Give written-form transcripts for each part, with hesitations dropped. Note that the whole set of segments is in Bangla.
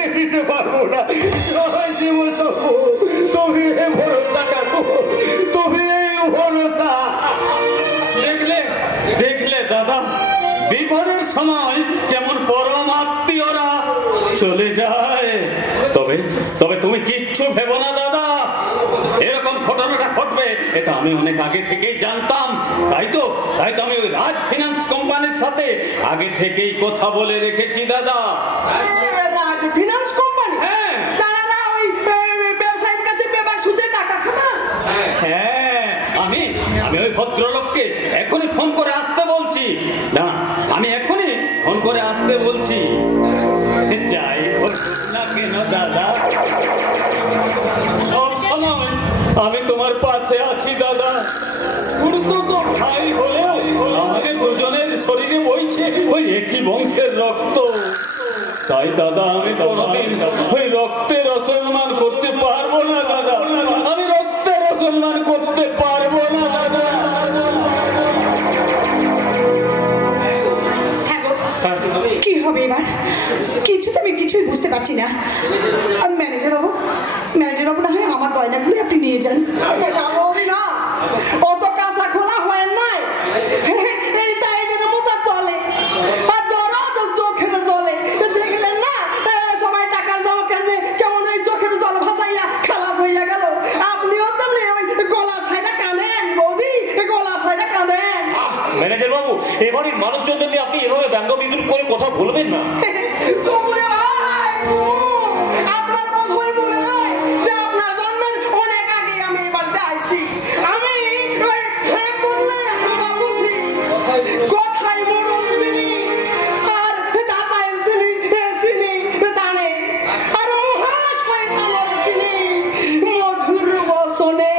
বিয়ে দিতে পারবো না। তুমি ভরসা কাকু, তুমি ভরসা। দেখলে দেখলে দাদা, বিপদের সময় কেমন পরম আত্মীয়রা চলে যায়। তবে তবে তুমি কিচ্ছু ভেবো না দাদা, এরকম ঘটনাটা ঘটবে এটা আমি অনেক আগে থেকেই জানতাম। তাই তো আমি ওই রাজ ফিনান্স কোম্পানির সাথে আগে থেকেই কথা বলে রেখেছি দাদা। রাজ ফিনান্স কোম্পানি? হ্যাঁ। যারা না ওই ব্যবসায়ীর কাছে বেবাক সুদে টাকা খায়? হ্যাঁ, আমি ওই ভদ্রলোককে এখনই ফোন করে আসতে বলছি। না, আমি এখনই ফোন করে আসতে বলছি। যাই ঘটুক না কেন দাদা, সব সময় আমি তোমার পাশে আছি দাদা। গুরুত্ব তো ভাই হলেও আমাদের দুজনের শরীরে বইছে ওই একই বংশের রক্ত। তাই দাদা আমি কোনোদিন ওই রক্তের অসম্মান করতে পারবো না দাদা, আমি রক্তের অসম্মান করতে পারবো না দাদা। কি হবে এবার? কিছুই বুঝতে পারছি না। ম্যানেজার বাবু না হয় আমার গয়নাগুলো আপনি নিয়ে যান। না, অত কাঁচা খোলা হয় নাই, এইটাই যেন বোঝা চলে। আর ধরো তো চোখের জলে দেখলেন না, সবাই টাকার জমা কেনবে কেমন ওই চোখের জল ভাসাইয়া খালাস হইয়া গেল। আপনিও তেমনি ওই গলা ছাইটা কাঁদেন বৌদি, গলা ছাইটা কাঁদেন। ম্যানেজার বাবু, এবারের মানুষজন যদি আপনি এভাবে ব্যঙ্গ বিদ্রুপ করে কথা বলবেন না। আপনার বোধহয় মনে হয় যে আপনার জন্মের অনেক আগে আমি এই বাড়িতে আসছি। আমি ওই হ্যাঁ বললে হাওয়া বুঝি, কথায় মরণ চিনি, আর দাতায় চিনি দানে, আর মহাশয়তানের চিনি মধুর বচনে।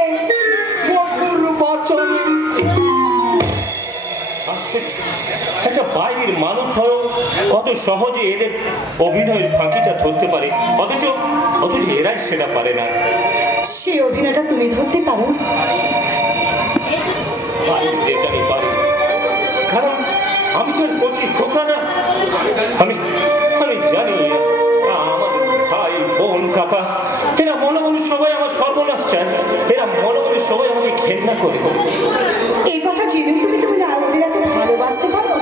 একটা বাইরের মানুষ হয়েও কত সহজে এদের অভিনয়ের ফাঁকিটা ধরতে পারে, অথচ এরাই সেটা পারে না। সেই অভিনয়টা তুমি ধরতে পারো? পারি, কারণ আমি তো কচি খোকা না। আমি জানি আমার ভাই বোন কাকা এরা মনে মনে সবাই আমার সর্বনাশ চায়, এরা মনে মনে সবাই আমাকে ঘেন্না করে। এই কথা জেনে তুমি আলমের এত ভালোবাসতে পারো?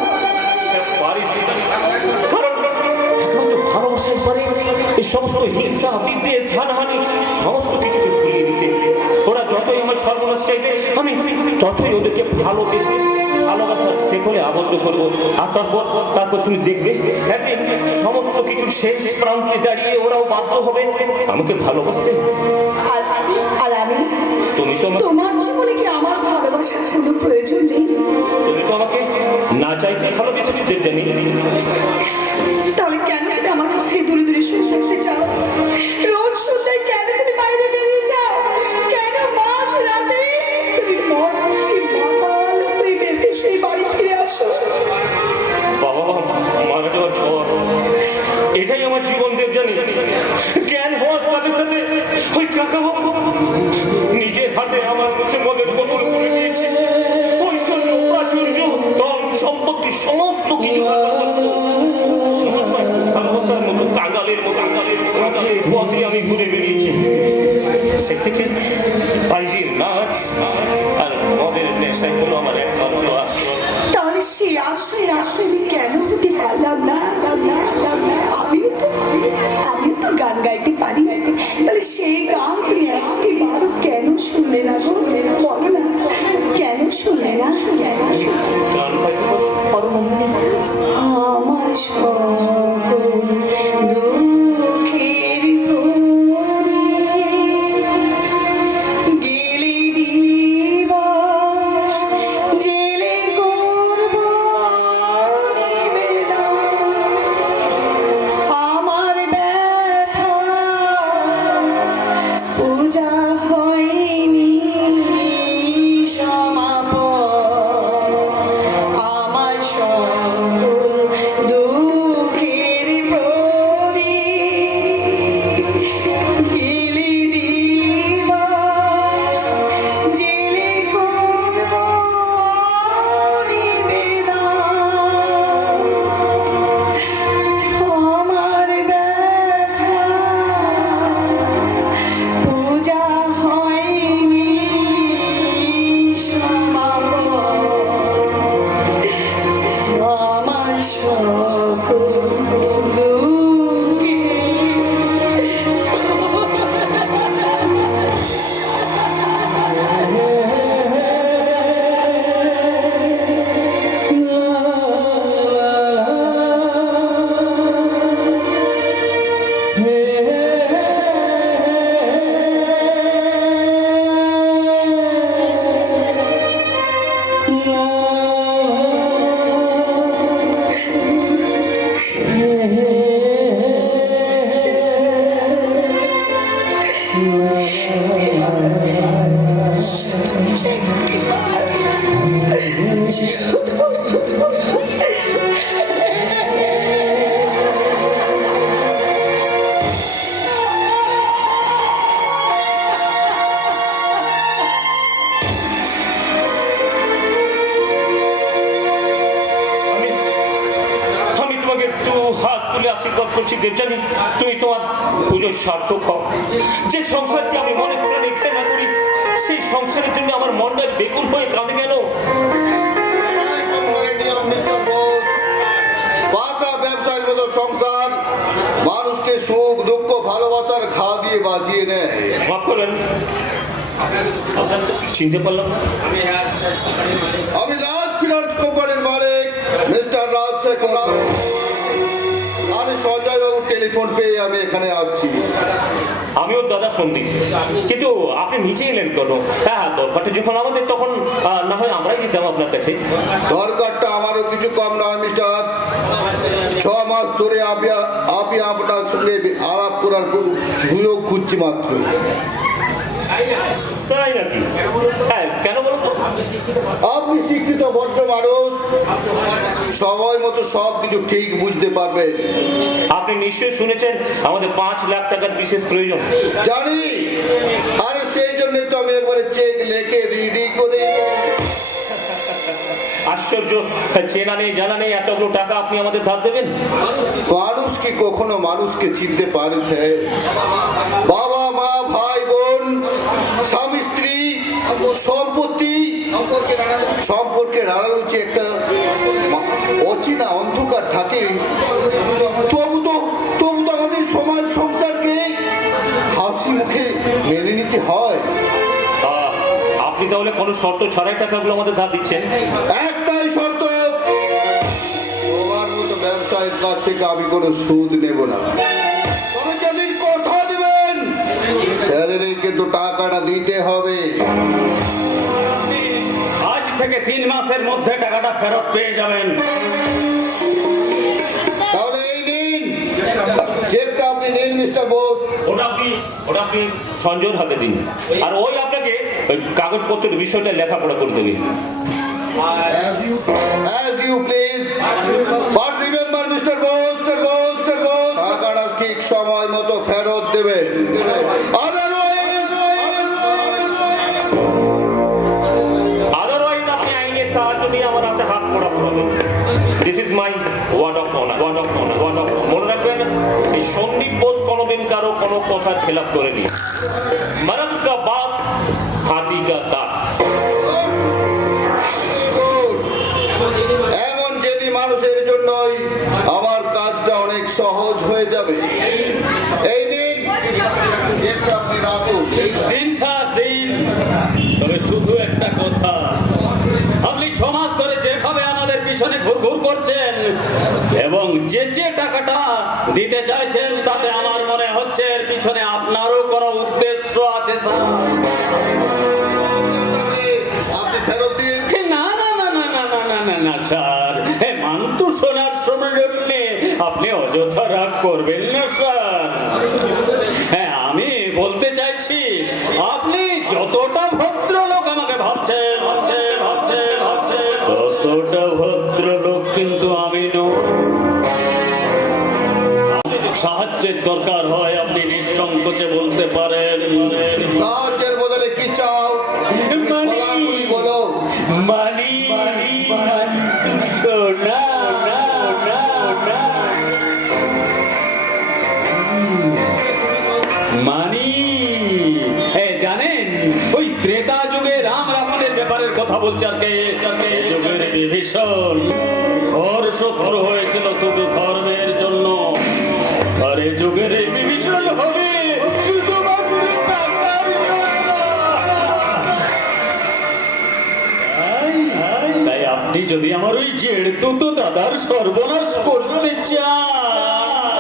পারি, কারণ একমাত্র ভালোবাসার পরে এই সমস্ত হিংসা বিদ্বেষ হানাহানি সমস্ত কিছুকে ভুলিয়ে দিতে। ওরা যতই আমার সর্বনাশ চাইবে আমি ততই ওদেরকে ভালোবাসার শেকলে আবদ্ধ করবো। আর তারপর তুমি দেখবে একদিন সমস্ত কিছুর শেষ প্রান্তে দাঁড়িয়ে ওরাও বাধ্য হবে আমাকে ভালোবাসতে। আর আমি? তুমি তো তোমার জীবনে কি আমার ভালোবাসার কোনো প্রয়োজন নেই? তুমি তো আমাকে না চাইতে ভালোবেসেছো জানি। তাহলে কেন তুমি আমার কাছ থেকে দূরে দূরে শুয়ে থাকতে চাও? রোজ সন্ধ্যায় কেন তুমি বাইরে বেরিয়ে যাও? কেন মাঝ রাতে তুমি মাতাল হয়ে বেরিয়ে সেই বাড়ি ফিরে আসো? বাবা মারা যাওয়ার পর এটাই আমার জীবন দেবজানি। জ্ঞান হওয়ার সাথে সাথে ওই কাকা বাবু নিজের হাতে আমার মুখে মদের বোতল করে দিয়েছে। ঐশ্বর্য প্রাচুর্য ধন সম্পত্তি সমস্ত কিছু ভালোবাসার মতো কাঙালের পথে আমি ঘুরে বেরিয়েছি। সে থেকে বাইরের নাচ আর মদের নেশায় হলো আমার একমাত্র আশ্রয়। তাহলে সেই আশ্রয় আমি কেন হতে পারলাম না? আমিও তো গান গাইতে পারি, তাহলে সেই গান তুমি একটিবারও কেন শুনলে না গো? বলো না, কেন শুনলে না? গান গাইতে পারো না? আমার সকল দুঃখের গেলে দিবস জেলে করব নিবেদন। আমার ব্যথা পূজা হয়নি সমাপন। আমার সকল দুঃখের প্রদীপ গেলে দিবস জেলে করব নিবেদন। আমার ব্যথা করছি দেবজানি, তুমি তোমার পুজোর সার্থক হও। যে সংসারকে আমি মনে প্রাণে ঘৃণা করি, সেই সংসারের জন্য আমার মনটা বেকুল হয়ে কাঁদে গেল। পাকা ব্যবসার মতো সংসার মানুষকে সুখ দুঃখ ভালোবাসার ঘা দিয়ে বাঁচিয়ে নেয়। মাফ করেন, আপনার চিনতে পারলাম না। আমি রাজ ফিনান্স কোম্পানির মালিক মিস্টার রাজশেখর। আমি সঞ্জয় বাবুর টেলিফোন পেয়ে আমি এখানে আসছি। আমিও দাদা সন্দীপ, কিন্তু আপনি নিচে এলেন কেন? হ্যাঁ, দরকারটা যখন আমাদের, তখন না হয় আমরাই যেতাম আপনার কাছে। দরকারটা আমারও কিছু কম নয় মিস্টার। 6 মাস ধরে আমি আপনার সঙ্গে আলাপ করার সুযোগ খুঁজছি মাত্র। তাই নাকি? হ্যাঁ, কেন বলুন তো? আপনি শিক্ষিত ভদ্র মানুষ, সময় মতো সব কিছু ঠিক বুঝতে পারবেন। আপনি নিশ্চয়ই শুনেছেন আমাদের 5 লাখ টাকার বিশেষ প্রয়োজন। জানি, আর সেই জন্য তো আমি একবারে চেক লেখে রেডি করে। আশ্চর্য, চেনা নেই জানা নেই এতগুলো টাকা আপনি আমাদের ধার দেবেন? মানুষ কি কখনো মানুষকে চিনতে পারছে? বাবা মা ভাই বোন স্বামী স্ত্রী সম্পত্তি সম্পর্কের আড়াল হচ্ছে একটা অচেনা অন্ধকার থাকে। তবু তো আমাদের সমাজ সংসারকে হাসি মুখে মেনে নিতে হয়। আপনি তাহলে কোনো শর্ত ছাড়াই টাকাগুলো আমাদের ধার দিচ্ছেন? একটাই শর্ত, তোমার মতো ব্যবসায়ীর কাছ থেকে আমি কোনো সুদ নেব না। তবে যেদিন কথা দিবেন সেদিনই কিন্তু টাকাটা দিতে হবে। আজ থেকে 3 মাসের মধ্যে টাকাটা ফেরত পেয়ে যাবেন। তাহলে এই নিন চেকটা, আপনি নিন মিস্টার বোস। ওটা আপনি সঞ্জয়ের হাতে দিন, আর ওই আপনাকে ওই কাগজপত্রের বিষয়টা লেখাপড়া করে দেবে। As you please. But remember, Mr. Bose, টাকাটা ঠিক সময় মতো ফেরত দেবেন। আদারওয়াইজ আপনি আইনের সাহায্য নিয়ে আমার হাতে হাত পড়া পড়াবেন। This is my word of honour. মনে রাখবেন, এই সন্দীপ বোস কোনোদিন কারো কোনো কথার খেলাপ করেনি। মরদ কা বাপ হাতি কা দাঁত। এমন জেদি মানুষের জন্যই আমার কাজটা অনেক সহজ হয়ে যাবে। এই নিন চেকটা, আপনি রাখুন। দিন স্যার দিন। তবে শুধু একটা কথা, আপনি সমাজ করে যেভাবে আমাদের পিছনে ঘুরঘুর করছেন এবং যে টাকাটা দিতে চাইছেন, তাতে আমার মনে হচ্ছে এর পিছনে আপনারও কোনো উদ্দেশ্য আছে স্যার। আপনি ফেরত দিন। না স্যার, মান্তু সোনার জন্য আপনি অযথা রাগ করবেন না স্যার। হ্যাঁ, আমি বলতে চাইছি, আপনি যতটা ভদ্রলোক আমাকে ভাবছেন ততটা ভদ্রলোক কিন্তু আমি নই। সাহায্যের দরকার হয় আপনি নিঃসংকোচে বলতে পারেন। সাহায্যের বদলে কি চাও খোলাখুলি বলো। মানি জানেন, ওই ত্রেতা যুগে রাম রাবণের ব্যাপারের কথা বলছে আর কে? যুগের বিভীষণ ঘোর শত্রু হয়েছিল শুধু ধর্মের জন্য, আর এই যুগের এই বিভীষণ হবে শুধুমাত্র টাকার জন্য। তাই আপনি যদি আমার ওই জেড়তো তো দাদার সর্বনাশ করতে চান,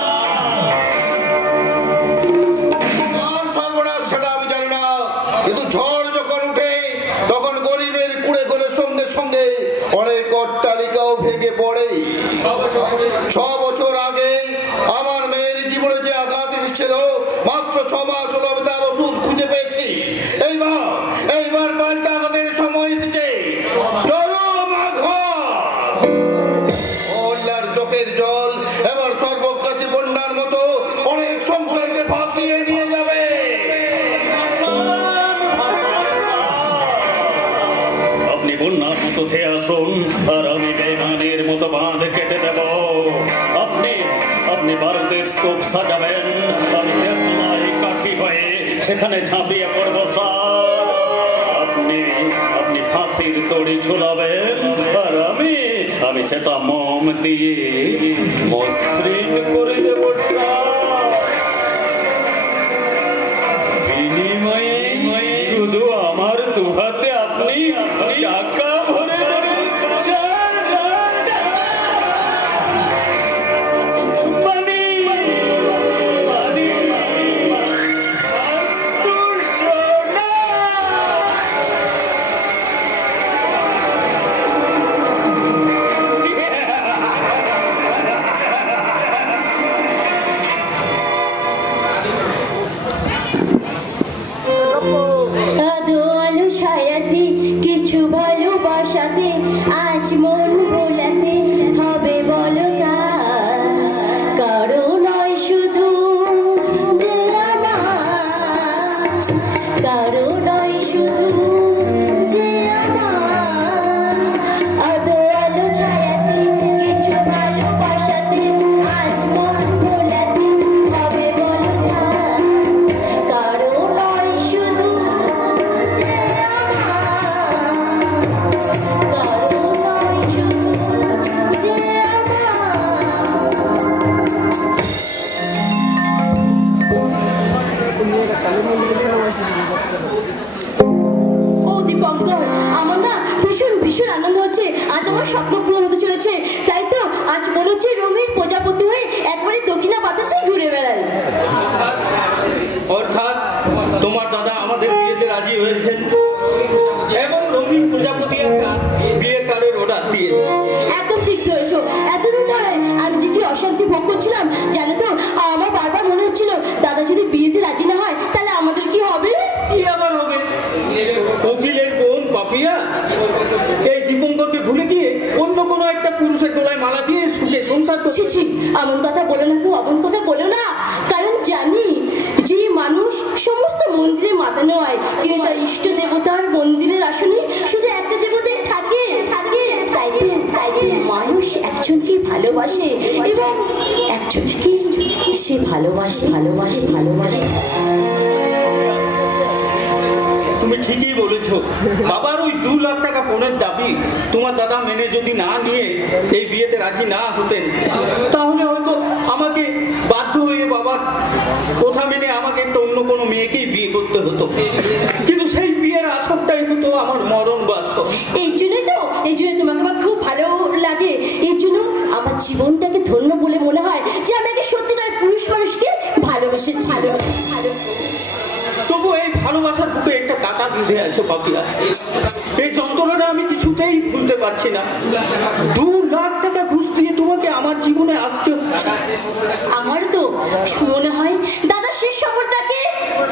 আর সর্বনাশ সেটা আমি জানি না, কিন্তু ঝড় যখন উঠে তখন গরিবের কুড়ে করে সঙ্গে সঙ্গে অনেক অট্টালিকাও ভেঙে পড়ে। 6 বছর আগে আমার মেয়ের জীবনে যে আঘাত এসেছিল, মাত্র 6 মাস হলো আমি তার ওষুধ খুঁজে পেয়েছি। এইবার পাল্টা আঘাতের সময় এসেছে। চরম আঘাত। অল্লার চোখের জল এবার সর্বগ্রাসী বন্যার মতো অনেক সংসারকে ভাসিয়ে নিয়ে যাবে। আপনি বন্যার মতো ধেয়ে আসুন আর আমি বেমানের মতো বাঁধ কেটে দেব। আপনি ভারতের মণ্ডপ সাজাবেন, আমি দেশলাই কাঠি হয়ে সেখানে ঝাঁপিয়ে পড়বো স্যার। আপনি ফাঁসির দড়ি ঝুলাবেন, আর আমি সেটা মোম দিয়ে মসৃণ করে দেবো স্যার। বিনিময়ে শুধু আমার দুহাতে আপনি টাকা ভরে দেবেন স্যার। মানি, আদো আলো ছায়াতে কিছু ভালোবাসাতে আজ মন ভোলাতে হবে বলো কারো নয় শুধু যে আমার, কারো নয় শুধু যে আমার। আদো আলো ছায়াতে কিছু ভালোবাসাতে আজ মন ভোলাতে হবে বলো কারো নয় শুধু যে আমার, কারো নয় শুধু যে আমার। ও দীপঙ্কর, আমার না ভীষণ ভীষণ আনন্দ হচ্ছে। আজ আমার স্বপ্ন পূরণ হতে চলেছে। তাই তো আজ মনে হচ্ছে রঙিন প্রজাপতি হয়ে একবারে দক্ষিণা বাতাসে ঘুরে বেড়াই। অর্থাৎ তোমার দাদা আমাদের বিয়েতে রাজি হয়েছেন এবং রঙিন প্রজাপতি একটা বিয়ে কার্ডের অর্ডার দিয়েছে। একদম ঠিক ধরেছো। এতদিন ধরে আমি যে কি অশান্তি ভোগ করছিলাম জানো তো, আমার বারবার মনে হচ্ছিল দাদা যদি বিয়েতে রাজি না হয় তাহলে আমাদের কি হবে। কি আবার হবে? উকিলের বোন পাপিয়া এই দীপঙ্করকে ভুলে গিয়ে অন্য কোনো একটা পুরুষের গলায় মালা দিয়ে সুখে সংসার করছে। ছি ছি, এমন কথা বলো না, কেউ এমন কথা বলো না। কারণ জানি যে মানুষ সমস্ত মন্দিরে মাতানো হয়, কিন্তু তার ইষ্ট দেবতার মন্দিরের আসনে শুধু একটা দেবতাই থাকে থাকে। তাই তো মানুষ একজনকে ভালোবাসে এবং একজনকে সে ভালোবাসে। তুমি ঠিকই বলেছো। বাবার ওই 2 লাখ টাকা পণের দাবি তোমার দাদা মেনে যদি না নিয়ে এই বিয়েতে রাজি না হতেন, তাহলে হয়তো আমাকে বাধ্য হয়ে বাবার কথা মেনে আমাকে একটা অন্য কোনো মেয়েকেই বিয়ে করতে হতো। কিন্তু সেই বিয়ের আসরটাই হতো আমার মরণ বাস্তব। এই জন্য তোমাকে আমার খুব ভালো লাগে। এই জন্য আমার জীবনটাকে ধন্য বলে মনে হয় যে আমি একটা সত্যিকার পুরুষ মানুষকে ভালোবেসেছি। তবু এই ভালোবাসার বুকে একটা কাটা বিঁধে আছে পাপিয়া। এই যন্ত্রণাটা আমি কিছুতেই ভুলতে পারছি না। 2 লাখ টাকা ঘুষ দিয়ে তোমাকে আমার জীবনে আসতে হচ্ছে। আমারও তো মনে হয় দাদা শেষ সম্পর্কটাকে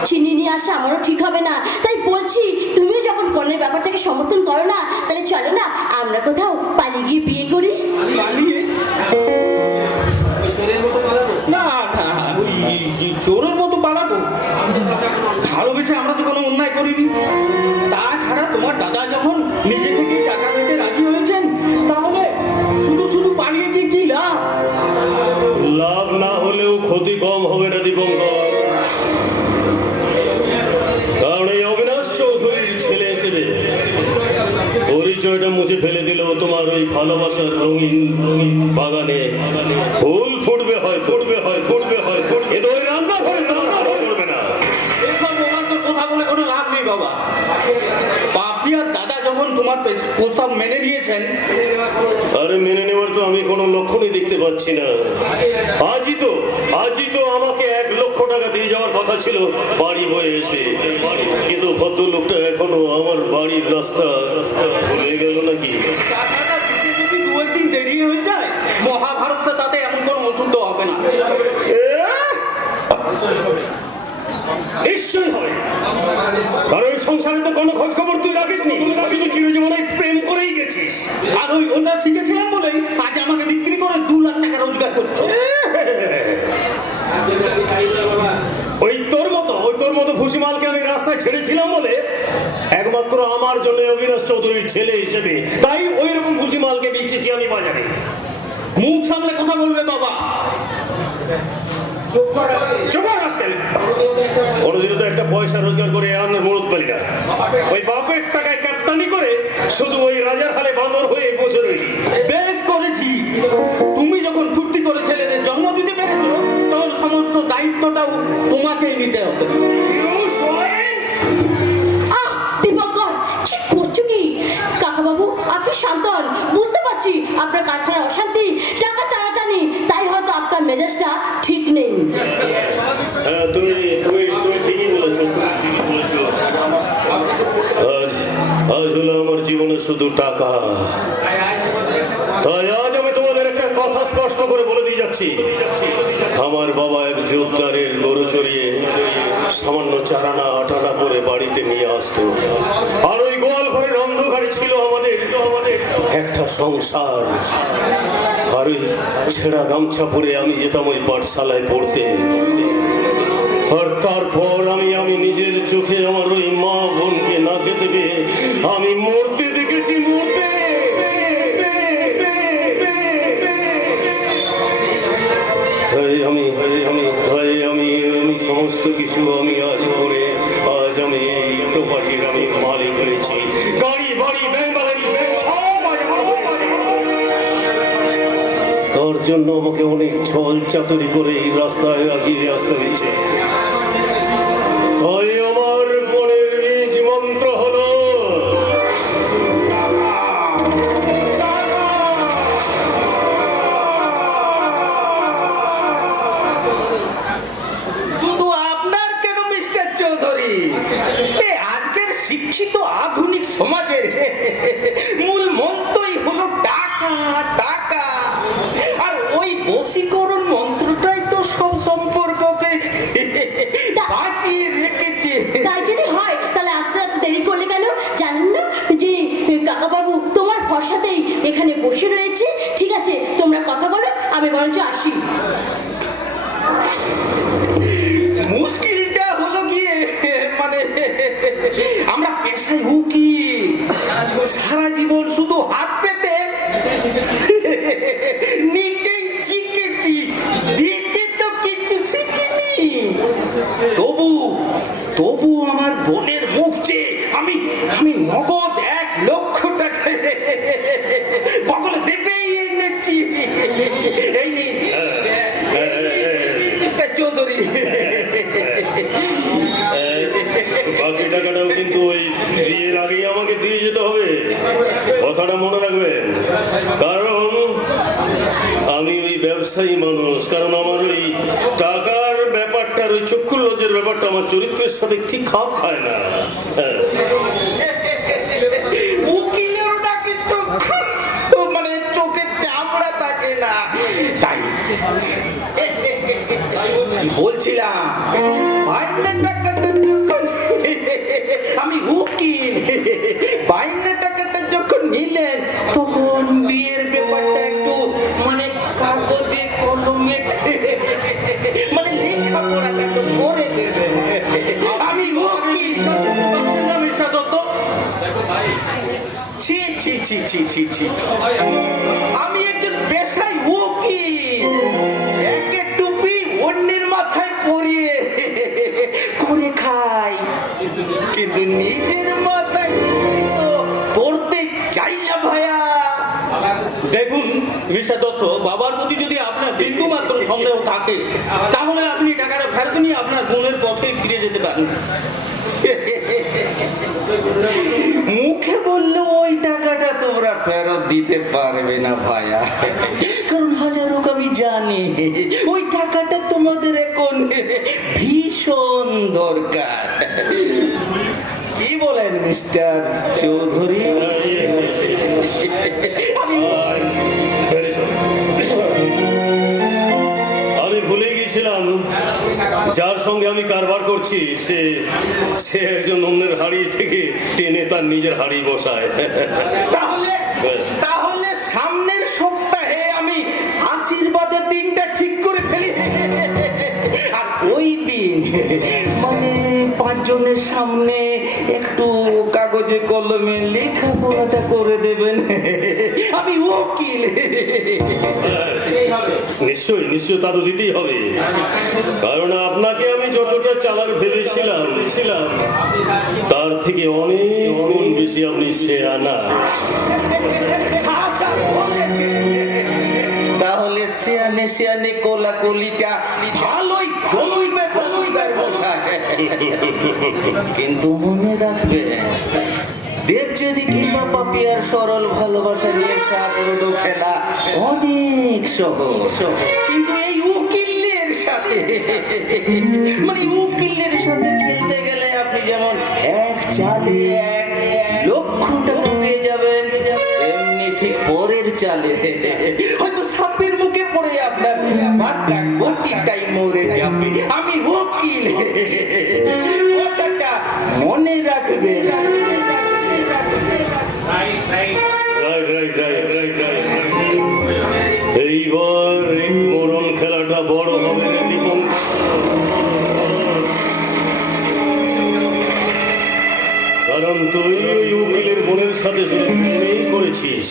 ছিনিয়ে নিয়ে আসা আমারও ঠিক হবে না। তাই বলছি তুমিও যখন পণের ব্যাপারটাকে সমর্থন করো না, তাহলে চলো না আমরা কোথাও পালিয়ে গিয়ে বিয়ে করি। পালিয়ে? না না, ওই চোরের মতো পালাবো? ভালোবেসে আমরা তো কোনো অন্যায় করিনি। তাছাড়া তোমার দাদা যখন নিজে থেকে টাকা দিতে রাজি হয়েছেন, তাহলে শুধু শুধু পালিয়ে গিয়ে কি লাভ? লাভ না হলেও ক্ষতি কম হবে না দীপঙ্কর। কারণ এই অবিনাশ চৌধুরীর ছেলে হিসেবে পরিচয়টা মুছে ফেলে দিলেও তোমার ওই ভালোবাসার রঙিন বাগানে ফুল ফুটবে হয়। কিন্তু ওই রান্না ঘরে তোমার আলো চলবে না। এসব রোমাঞ্চক কথা বলে কোনো লাভ নেই বাবা। পাপিয়ার দাদা যখন তোমার প্রস্তাব মেনে নিয়েছেন, আরে মেনে নেওয়ার তো আমি কোনো লক্ষণই দেখতে পাচ্ছি না। আজই তো আমাকে 1 লক্ষ টাকা দিয়ে যাওয়ার কথা ছিল বাড়ি বয়ে এসে, কিন্তু ভদ্রলোকটা এখনো আমার বাড়ির রাস্তা ভুলে গেল নাকি? টাকাটা দিতে যদি 2-1 দিন দেরি হয়ে যায়, মহাভারতটা তাতে এমন কোনো অশুদ্ধ হবে না। নিশ্চয়ই হবে, কারণ সংসারে তো কোনো খোঁজ খবর তুই রাখিসনি, শুধু চিরজীবনে প্রেম করেই গেছিস। আর ওটা শিখেছিলাম বলেই আজ আমাকে বিক্রি করে 2 লাখ টাকা রোজগার করছো। ওই তোর মতো ভুসিমালকে আমি রাস্তায় ছেড়েছিলাম বলে একমাত্র আমার জন্য অবিনাশ চৌধুরীর ছেলে হিসেবে, তাই ওই রকম ভুসিমালকে বেঁচেছি আমি বাজারে। মুখ সামলে কথা বলবে বাবা। জোগাড় আসেন কোনোদিনও তো একটা পয়সা রোজগার করে আনার মুরত পারি না। ওই বাপের টাকায় ক্যাপ্টানি করে শুধু ওই রাজার হালে বাঁদর হয়ে বসে রইলি। বেশ করেছি, তুমি যখন ফুর্তি করে ছেলেদের জন্ম দিতে পেরেছো তখন সমস্ত দায়িত্বটাও তোমাকেই নিতে হবে। আহ দীপঙ্কর, কি করছো কি? কাকা বাবু আপনি শান্ত হন, বুঝতে পারছি আপনার কারখানায় অশান্তি, টাকা টানাটানি, তাই হয়তো আপনার মেজাজটা ঠিক নেই। হ্যাঁ, তুমি ঠিকই বলেছো, আজ হলো আমার জীবনে শুধু টাকা। তাই আজ আমি তোমাদের একটা কথা স্পষ্ট করে বলে দিয়ে যাচ্ছি। আমার বাবা এক জোরদারের গরু চড়িয়ে সামান্য চারানা আটানা করে বাড়িতে নিয়ে আসতো, আর ওই গোয়াল ঘরের অন্ধকারে ছিল আমাদের একটা সংসার। আর ওই ছেঁড়া গামছা পরে আমি যেতাম ওই পাঠশালায় পড়তে। আর তারপর আমি নিজের চোখে আমার ওই মা বোনকে না খেতে পেয়ে আমি মরতে দেখেছি, মরতে। আমি সমস্ত কিছু আমি আজ করে আজ আমি এই প্রপার্টির আমি মালিক হয়েছি। গাড়ি বাড়ি ব্যাংক ব্যালেন্স সব আজ আমার হয়েছে। তার জন্য আমাকে অনেক ছল চাতুরি করে এই রাস্তায় আগিয়ে আসতে হয়েছে। তাই আমার মনের বীজ মন্ত্র হলো শুধু আপনার কেন মিস্টার চৌধুরী, আজকের শিক্ষিত আধুনিক সমাজের মূল মন্ত্রই হলো টাকা টাকা। আর ওই বশীকরণ মন্ত্রটাই তো সব সম্পর্ককে বাঁচিয়ে রেখেছে। তাই যদি হয় তাহলে আসতে এত দেরি করলে কেন? জানেন না যে কাকা বাবু তোমার ভরসাতেই এখানে বসে রয়েছে? ঠিক আছে, তোমরা কথা বলো, আমি বরঞ্চ আসি। মুশকিলটা হলো গিয়ে মানে আমরা পেশায় উকিল, সারা জীবন শুধু হাত পেতে নিতেই শিখেছি, দিতে তো কিছু শিখিনি। তবু আমার বোনের মুখ চেয়ে আমি নগদ 1 লক্ষ টাকা বগলে দেবেই এনেছি। এই নিন মিস্টার চৌধুরী। বাকি টাকাটাও কিন্তু ওই বিয়ের আগেই আমাকে দিয়ে যেতে হবে, কথাটা মনে রাখবেন। কারণ আমি ওই ব্যবসায়ী মানুষ, কারণ আমার ওই টাকার ব্যাপারটার ওই চক্ষু লজ্জের ব্যাপারটা আমার চরিত্রের সাথে ঠিক খাপ খায় না। উকিলেরও নাকি মানে চোখে চামড়া থাকে না, তাই বলছিলাম বাইনা টাকাটা যখন আমি উকিল, বাইনা টাকাটা যখন নিলেন তখন বিয়ের ব্যাপারটা একটু মানে কাগজে কলমে মানে লেখাপড়াটা একটু করে দেবেন। আমি উকিল ছি ছি ছি ছি ছি ছি, আমি একজন পেশায় উকিল, একে টুপি অন্যের মাথায় পরিয়ে করে খাই, কিন্তু নিজের মাথায় তো পড়তে চাই না ভাইয়া। দেখুন মিস্টার দত্ত, বাবার প্রতি যদি আপনার বিন্দু মাত্র সন্দেহ থাকে তাহলে আপনি টাকাটা ফেরত নিয়ে আপনার বোনের পথে ফিরে যেতে পারেন। মুখে বললে ওই টাকাটা তোমরা ফেরত দিতে পারবে না ভাইয়া, কারণ হাজার হোক আমি জানি ওই টাকাটা তোমাদের এখন ভীষণ দরকার। কি বলেন মিস্টার চৌধুরী? আমি ভুলে গিয়েছিলাম যার সঙ্গে আমি কারবার করছি সে একজন অন্যের হাড়ি থেকে টেনে তার নিজের হাড়ি বসায়। তাহলে সামনের সপ্তাহে আমি আশীর্বাদের দিনটা ঠিক করে ফেলি, আর ওই দিন মানে 5 জনের সামনে একটু কাগজ কাগজে কলমে লেখাপড়াটা করে দেবেন। আমি উকিল। নিশ্চয়ই নিশ্চয়ই তা তো দিতেই হবে, কারণ আপনাকে আমি যতটা চালাক ভেবেছিলাম তার থেকে অনেক গুণ বেশি আপনি শেয়ানা। তাহলে সিয়ানে সিয়ানে কোলাকুলিটা ভালোই চলবে তালুকদার মশাই। কিন্তু মনে রাখবে, দেবযানী কিংবা পাপিয়ার সরল ভালোবাসা নিয়ে সাগরদো খেলা অনেক সহজ, কিন্তু এই উকিলের সাথে মানে উকিলের সাথে খেলতে গেলে আপনি যেমন এক চালে 1,00,000 টাকা পেয়ে যাবেন, এমনি ঠিক পরের চালে হয়তো সাপের মুখে পড়ে আপনার বাচ্চা গতিটাই মরে যাবে। আমি উকিল, কথাটা মনে রাখবে। এইবার এই মরণ খেলাটা বড় হবে রে দীপঙ্কর। কারণ তুই ওই উকিলের বোনের সাথে শুধু প্রেমই করেছিস।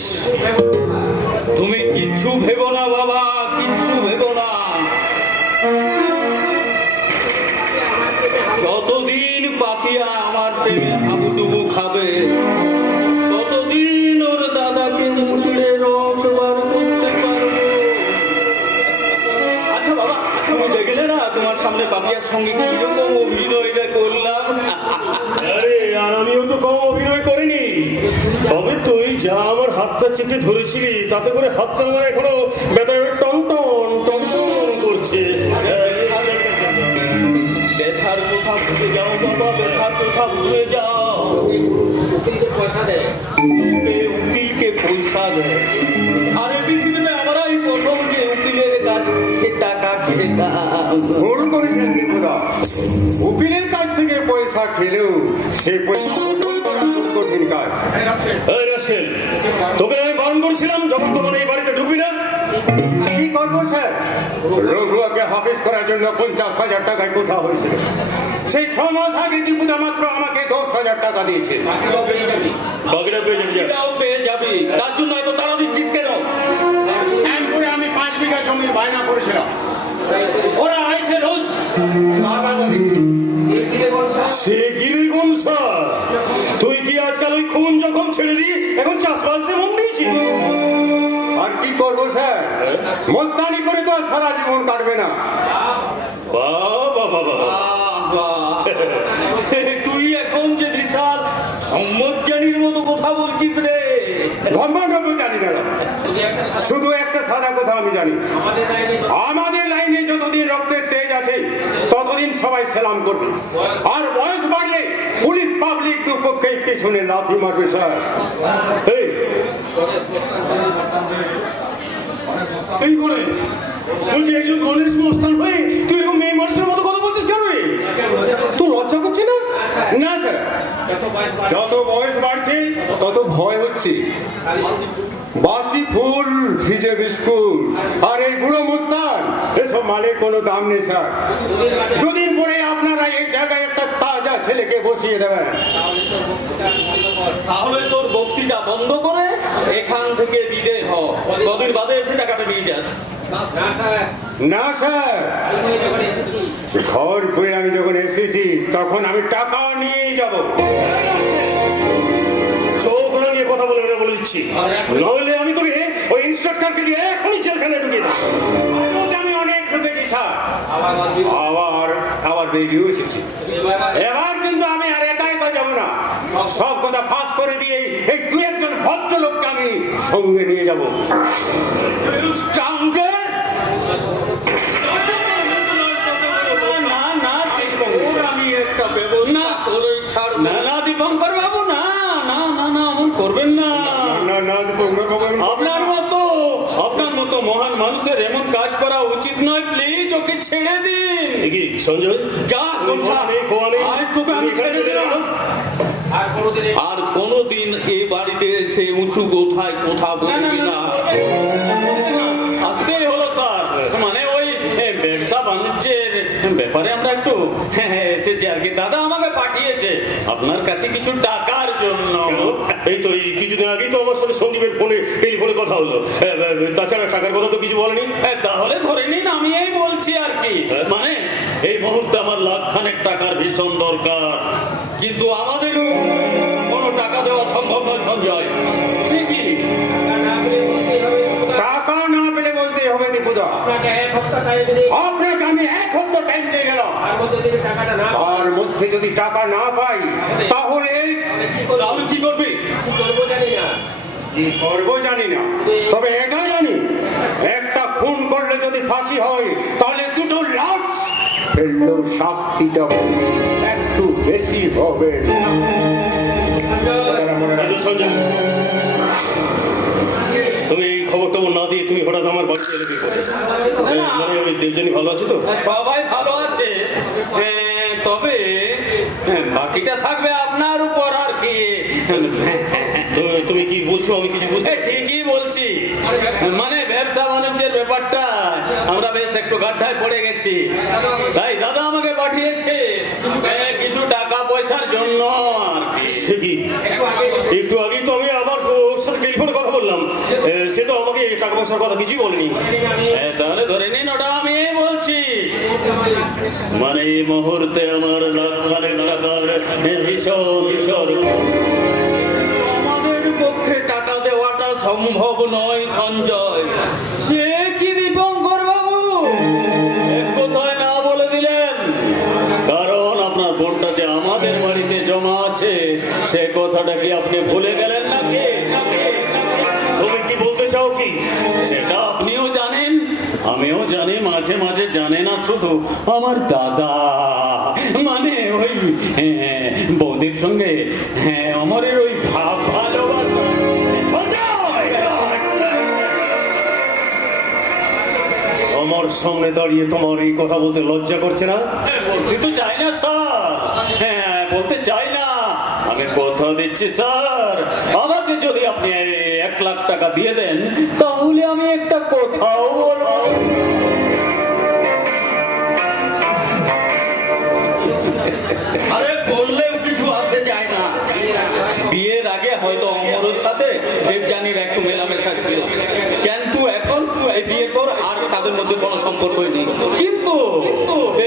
তুমি কিচ্ছু ভেবো না বাবা, কিচ্ছু ভেবো না। যতদিন পাপিয়া আমার প্রেমে হাবুডুবু খাবে, ততদিন ওর দাদাকে মুচড়ে রস বার করতে পারবো। আচ্ছা বাবা, তুমি দেখলে না তোমার সামনে পাপিয়ার সঙ্গে কিরকম অভিনয়টা করলাম? আরে আর আমিও তো কম অভিনয় করিনি। তবে তুই যা আমার হাতটা চেপে ধরেছিলি, তাতে করে হাতটা আমার এখনো ব্যথায় টন টন টন টন করছে। ব্যথার কথা ভুলে যাও বাবা, ব্যথার কথা ভুলে যাও। উকিলকে পয়সা দেয়, আর এই পৃথিবীতে আমরাই প্রথম যে উকিলের কাছ থেকে টাকা খেতাম। ভুল করেছেন দীপুদা, উকিলের কাছ থেকে পয়সা খেলেও সে পয়সা পরিশোধ করা খুব কঠিন কাজ। এই রাসকেল, তোকে আমি বারণ করেছিলাম যখন তখন এই বাড়িতে ঢুকবি না। কি করবো স্যার? রঘুয়াকে হাফিজ করার জন্য 50,000 টাকায় কথা হয়েছিল। সেই 6 মাস আগে দীপুদা মাত্র আমাকে 10,000 টাকা দিয়েছে। বাকিটা পেয়ে যাবি যা। এটাও পেয়ে যাবি, তার জন্য এত তাড়া দিচ্ছিস কেন? শ্যামপুরে আমি 5 বিঘা জমির বায়না করেছিলাম, ওরা আইসে রোজ তাগাদা দিচ্ছে। সে গিরি গনসা, তুই কি আজকাল ওই খুন যখন ছেড়ে দিয়ে এখন চাষবাসে মন দিয়েছিস? আর কি করবো স্যার, মস্তানি করে তো আর সারা জীবন কাটবে না। বাবা বাবা, তুই এখন যে বিশাল সম্মজ্ঞানীর মতো কথা বলছিস রে। ধর্ম জানি না, শুধু একটা সাদা কথা আমি জানি, আমাদের লাইনে যতদিন রক্তের তেজ আছে ততদিন সবাই সালাম করবে, আর বয়স বাড়লে পুলিশ পাবলিক দুপক্ষেই পেছনে লাথি মারবে স্যার। এই এই গণেশ, বলছি একজন গণেশ মস্তান হয়ে তুই এরকম মেয়ে মানুষের মতো কথা বলছিস কেন রে? তোর লজ্জা করছে না? না স্যার, যত বয়স বাড়ছে তত ভয় হচ্ছে। বাসি ফুল ভিজে বিস্কুট আর এই বুড়ো মুস্তান, এসব মালের কোনো দাম নেই স্যার। দুদিন পরে আপনারা এই জায়গায় একটা তাজা ছেলেকে বসিয়ে দেবেন। তাহলে তোর বক্তৃতা বন্ধ করে এখান থেকে বিদেয় হ, কদিন বাদে এসে টাকাটা নিয়ে যাস। না স্যার, ঘর বয়ে আমি যখন এসেছি তখন আমি টাকা নিয়ে যাব। চোখ রাঙিয়ে কথা বলে বলে দিচ্ছি, নইলে আমি তোকে ওই ইন্সট্রাক্টরকে দিয়ে এখনই জেলখানায় ঢুকিয়ে দেবো। আমি অনেক ঢুকেছি স্যার, আবার বেরিয়েও এসেছি। এবার কিন্তু আমি আর একাই তো যাবো না, সব কথা ফাঁস করে দিয়ে এই 2-1 ভদ্রলোককে আমি সঙ্গে নিয়ে যাব। না না দীপঙ্কর, আমি একটা ব্যবস্থা করে ছাড়বো। না না দীপঙ্কর বাবু, না না না না, এমন করবেন না। আপনার মতো মহান মানুষের এমন কাজ করা উচিত নয়। প্লিজ ওকে ছেড়ে দিন। কি সঞ্জয়, যা তোকে আমি ছেড়ে দিলাম। আর কোনোদিন এই বাড়িতে এসে উঁচু কোথায় কথা বলবি না। আসতেই হলো স্যার, মানে ওই ব্যবসা বাণিজ্যের ব্যাপারে আমরা একটু এসেছি আর কি। দাদা আমাকে পাঠিয়েছে আপনার কাছে কিছু টাকার জন্য। এই তো এই কিছুদিন আগেই তো আমার সাথে সন্দীপের ফোনে টেলিফোনে কথা হলো। তাছাড়া টাকার কথা তো কিছু বলেনি। তাহলে ধরে নিন আমি এই বলছি আর কি, মানে এই মুহূর্তে আমার লাখখানেক টাকার ভীষণ দরকার। কিন্তু আমাদের কোনো টাকা দেওয়া সম্ভব নয় সঞ্জয়। সে কি? টাকা না পেলে বলতেই হবে দীপুদা, আপনাকে আমি 1 সপ্তাহ টাইম দিয়ে গেলাম, তার মধ্যে যদি টাকা না পাই তাহলে তাহলে কি করবি? কি করবো জানি না, তবে এটা জানি একটা খুন করলে যদি ফাঁসি হয় তাহলে 2টো লাশ ফেললেও শাস্তিটা একটু বেশি হবে। সঞ্জয়, তুমি এই খবর টবর না দিয়ে তুমি হঠাৎ আমার বাড়িতে এলে কি করে? মানে ওই দেবজানি ভালো আছে তো? সবাই ভালো আছে, তবে বাকিটা থাকবে আপনার উপর আর কি। তুমি কি বলছো আমি কিছু বুঝতে ঠিকই বলছি, মানে ব্যবসা বাণিজ্যের ব্যাপারটা আমরা বেশ একটু গাড্ডায় পড়ে গেছি, তাই দাদা আমাকে পাঠিয়েছে কিছু টাকা পয়সার জন্য আর কি। সে কি একটু আগেই তো আমি আবার ওর সাথে টেলিফোনে কথা বললাম, সে তো আমাকে টাকা পয়সার কথা কিছুই বলেনি। তাহলে ধরে নিন ওটা আমি এই বলছি, মানে এই মুহূর্তে আমার লাখখানেক টাকার ভীষণ আমাদের পক্ষে টাকা দেওয়াটা সম্ভব নয় সঞ্জয়। সে কি দীপঙ্কর বাবু এক কথায় না বলে দিলেন? কারণ আপনার বোনটা যে আমাদের বাড়িতে জমা আছে সে কথাটা কি আপনি ভুলে গেলেন নাকি? তুমি কি বলতে চাও কি? সেটা আপনিও জানেন, আমিও জানি, মাঝে মাঝে জানে না শুধু আমার দাদা, মানে ওই বৌদির সঙ্গে অমরের ওই ভালোবাসা। আমার সামনে দাঁড়িয়ে তোমার এই কথা বলতে লজ্জা করছে না? বলতে তো চাই না স্যার, বলতে চাই না, আমি কথা দিচ্ছি স্যার, আমাকে যদি আপনি 1 লাখ টাকা দিয়ে দেন তাহলে আমি একটা কথাও বলবো। আরে বললেও কিছু আসে যায় না। বিয়ের আগে হয়তো অমরের সাথে দেবযানীর একটু মেলামেশা ছিল, কিন্তু এখন এই বিয়ের পর আর তাদের মধ্যে কোনো সম্পর্কই নেই। কিন্তু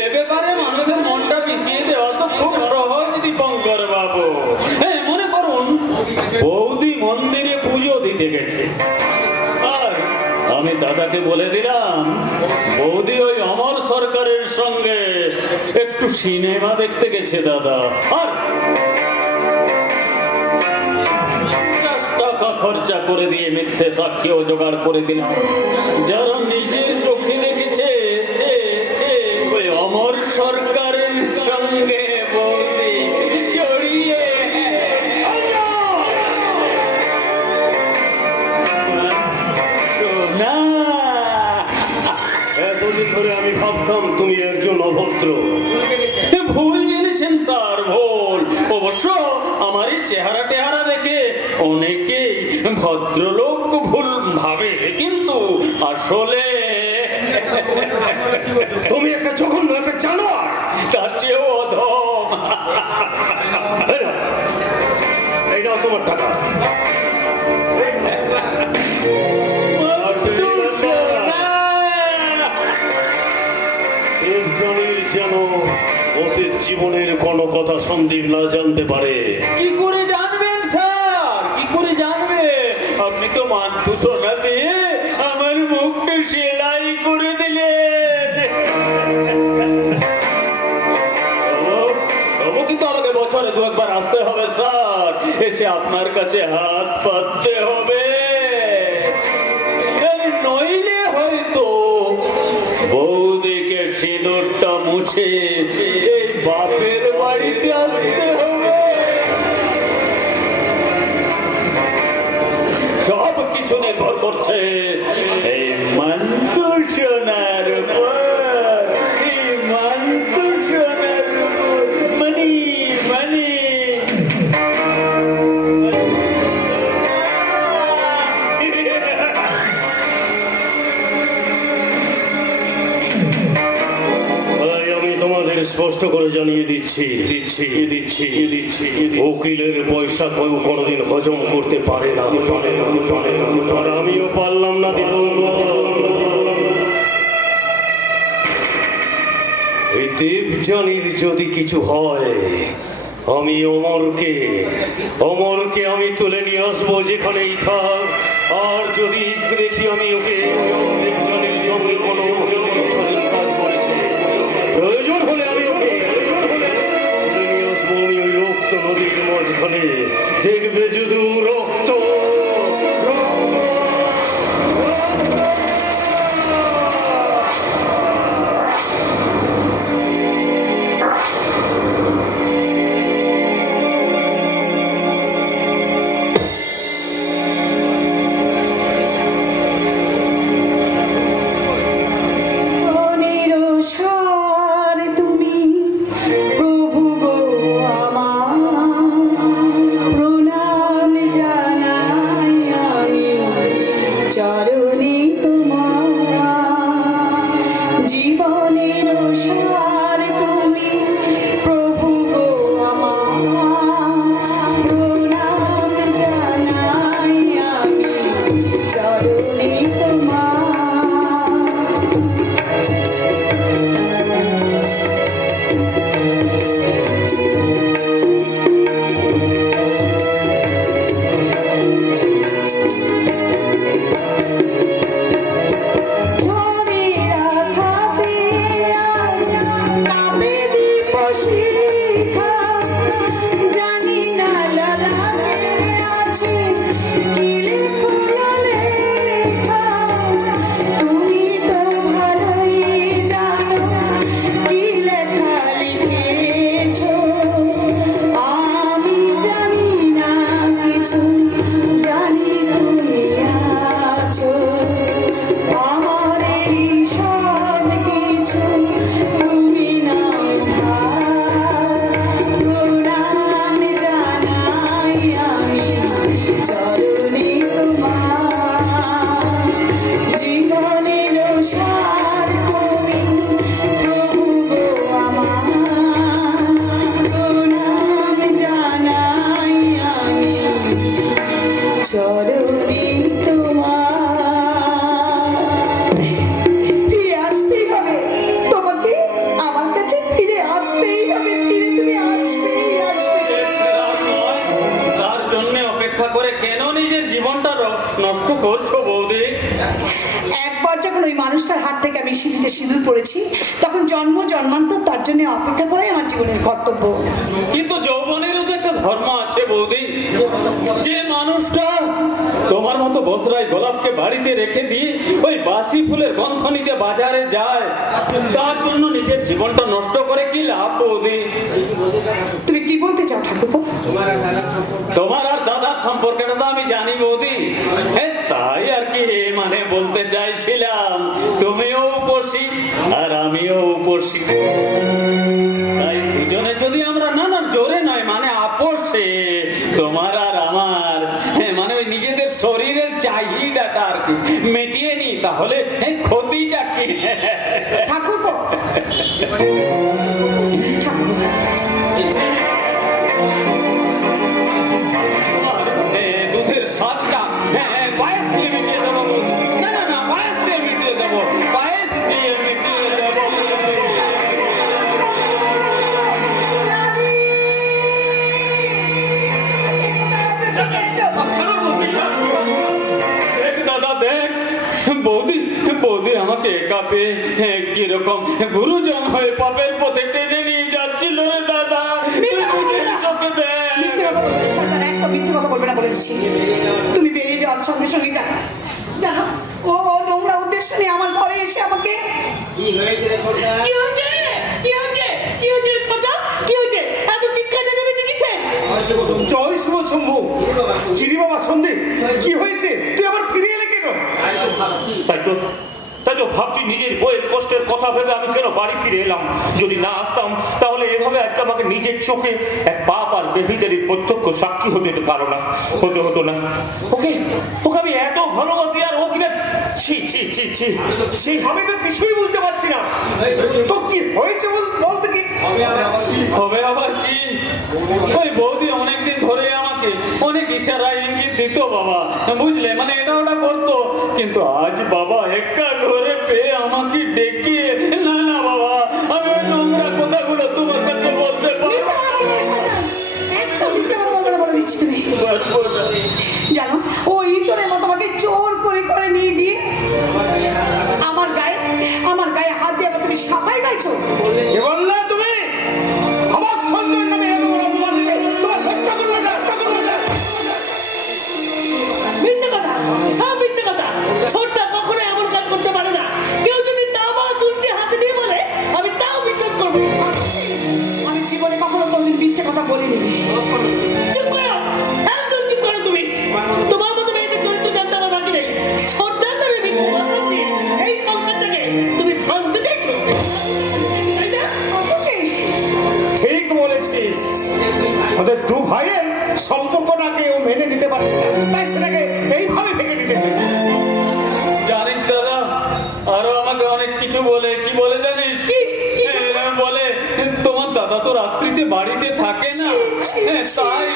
এ ব্যাপারে মানুষের মনটা মিশিয়ে দেওয়া তো খুব সহজ দীপঙ্কর বাবু। মনে করুন বৌদি মন্দিরে পুজো দিতে গেছে, আর আমি দাদাকে বলে দিলাম বৌদি ওই অমর সরকারের সঙ্গে একটু সিনেমা দেখতে গেছে দাদা, আর 50 টাকা খরচা করে দিয়ে মিথ্যে সাক্ষীও জোগাড় করে দিলাম, যারা নিজের চোখে দেখেছে ওই অমর সরকারের সঙ্গে বৌদি জড়িয়ে। না, এতদিন ধরে আমি ভাবতাম তুমি একজন অভদ্র। ভুল জেনেছেন স্যার, ভুল। অবশ্য আমার এই চেহারা টেহারা দেখে অনেকেই ভদ্রলোক ভুল ভাবে, কিন্তু আসলে তুমি একটা জঘন্য, একটা জানোয়ার। তার চেয়েও অধম। এই নাও তোমার টাকা। দেবযানীর যেন অতীত জীবনের কোনো কথা সন্দীপ না জানতে পারে। কি করে জানবেন স্যার, কি করে জানবে? আপনি তো মান্তু সোনা দিয়ে আমার মুখটা সেলাই করে দিলেন। তবু কিন্তু আমাকে বছরে 2 একবার আসতে হবে স্যার, এসে আপনার কাছে হাত পাততে হবে, নইলে হয়তো বৌদিকে সিঁদুরটা মুছে এই বাপের বাড়িতে আসতে হবে। সব কিছু নির্ভর করছে এই মান্তু সোনার উপর, এই মান্তু সোনার উপর। মানি মানি আমি স্পষ্ট করে জানিয়ে দিচ্ছি উকিলের পয়সা কেউ কোনোদিন হজম করতে পারে না আর আমিও পারলাম না এই দেবযানীর যদি কিছু হয়, আমি অমরকে আমি তুলে নিয়ে আসবো যেখানেই থাক। আর যদি দেখি আমি ওকে দেবযানীর সঙ্গে কোনো অশালীন কাজ করেছে, প্রয়োজন হলে আমি ওকে তুলে নিয়ে আসবো আমি ওই রক্ত নদীর মাঝখানে। দেখবে শুধু রক্ত। অনিরসার তুমি প্রভু গো আমার, প্রণাম জানাই আমি চরণে তোমার। জীবনের সার তুমি প্রভু গো আমার, প্রণাম জানাই আমি চরণে তোমার। ধরে রাখাতে কাপে দীপ শিখা, জানি না লালাতে আছে কি লেখা লেখা। তুমি তো ভালোই জানো কি লেখা লিখেছো, আমি জানি না কিছু, জানি তুমি আছো। আমার এই সব কিছু তুমি না প্রণাম জানাই আমি চরণে তোমার। জীবনের সার তুমি প্রভু গো আমার, প্রণাম জানাই আমি চরণে তোমার। ফিরে আসতেই হবে তোমাকে, আমার কাছে ফিরে আসতেই হবে, ফিরে তুমি আসবেই আসবে। তার জন্য অপেক্ষা করে কেন নিজের জীবনটা নষ্ট করছো বৌদি? একবার যখন ওই মানুষটার হাত থেকে আমি সিঁথিতে সিঁদুর পড়েছি, তখন জন্ম জন্মান্তর তার জন্য অপেক্ষা করাই আমার জীবনের কর্তব্য। কিন্তু যৌবনেরও তো একটা ধর্ম আছে বৌদি। যে মানুষটা তোমার মতো বসরাই গোলাপকে বাড়িতে রেখে দিয়ে ওই বাসি ফুলের গন্ধ নিতে বাজারে যায়, তার জন্য নিজের জীবনটা নষ্ট করে কি লাভ বৌদি? তুমি কি বলতে চাও ঠাকুরপো? তোমার আর দাদার সম্পর্কটা তো আমি জানি বৌদি। তাই আর কি মানে বলতে চাইছিলাম, তুমিও উপসী আর আমিও উপসী। তাই দুজনে যদি আমরা না জোরে নয় মানে আপোষে তোমার আর আমার মানে ওই নিজেদের শরীরের চাহিদাটা আর কি মিটিয়ে নি, তাহলে ক্ষতিটা কি? ঠাকুরপো দুধের স্বাদটা পায়েস দিয়ে মিটিয়ে দেবো। না পায়েস দিয়ে মিটিয়ে দেবো, পায়েস দিয়ে মিটিয়ে দেবো। দেখ দাদা দেখ, বৌদি আমাকে একা পেয়ে কিরকম গুরুজন হয়ে পাপের পথে টেনে নিয়ে যাচ্ছিল রে দাদা। মিথ্যে কথা বলবে না, সরকার একটা মিথ্যে কথা বলবে না বলেছি। তুমি বেরিয়ে যাওয়ার সঙ্গে সঙ্গে জানো ও নোংরা উদ্দেশ্য নিয়ে আমার ঘরে এসে আমাকে কি হয়েছে ছোটা? কি হয়েছে? এত চিৎকার চেঁচামেচি কিসের? জয় শুভ শম্ভু। কিরি বাবা সন্দীপ, কি হয়েছে? তুই আবার ফিরে এলে কেন? তাই তো ভাবছি নিজের বইয়ের কষ্টের কথা ভেবে আমি কেন বাড়ি ফিরে এলাম। যদি না আসতাম তাহলে এভাবে আজকে আমাকে নিজের চোখে এক পাপ আর বেভিচারীর প্রত্যক্ষ সাক্ষী হতে হতো না। ওকে আমি এত ভালোবাসি আর ও কিনা ছি ছি ছি ছি ছি আমি তো কিছুই বুঝতে পারছি না তো কি হয়েছে বলতে কি হবে আবার কি, ওই বৌদি অনেকদিন ধরে আমাকে অনেক ইশারা ইঙ্গিত দিত বাবা, বুঝলে, মানে এটা ওটা করতো, কিন্তু আজ বাবা একা ঘরে পেয়ে আমাকে ডেকে, না না বাবা, আমি ওই নোংরা কথাগুলো তোমার কাছে বলতে পারবো জানো, ওই ইতরের মতো আমাকে জোর করে করে নিয়ে গিয়ে আমার গায়ে হাত দিয়ে আবার তুমি সাফাই গাইছো। কি বললে তুমি? আমার সন্তান নামে এত বড় অপমান দিলে তোমার লজ্জা করলো না? মিথ্যে কথা, সব মিথ্যে কথা। ছোটটা কখনো এমন কাজ করতে পারে না। কেউ যদি তামা তুলসী হাতে নিয়ে বলে আমি তাও বিশ্বাস করবো। আমি জীবনে কখনো কোনদিন মিথ্যে কথা বলিনি। চুপ করো, একদম চুপ করো তুমি। তোমার মতো মেয়েদের চরিত্র জানতে আমার বাকি নেই। ছোটটার নামে মিথ্যে কথা দিয়ে এই সংসারটাকে তুমি ভাঙতে চাইছো। এটা ঠিক বলেছিস, ওদের দু ভাইয়ের সম্পর্কটাকে ও মেনে নিতে পারছে না, তাই সেটাকে এইভাবে ভেঙে দিতে চলেছে। জানিস দাদা, আরো আমাকে অনেক কিছু বলে, কি বলে জানিস, বলে তোমার দাদা তো রাত্রিতে বাড়িতে থাকে না, তাই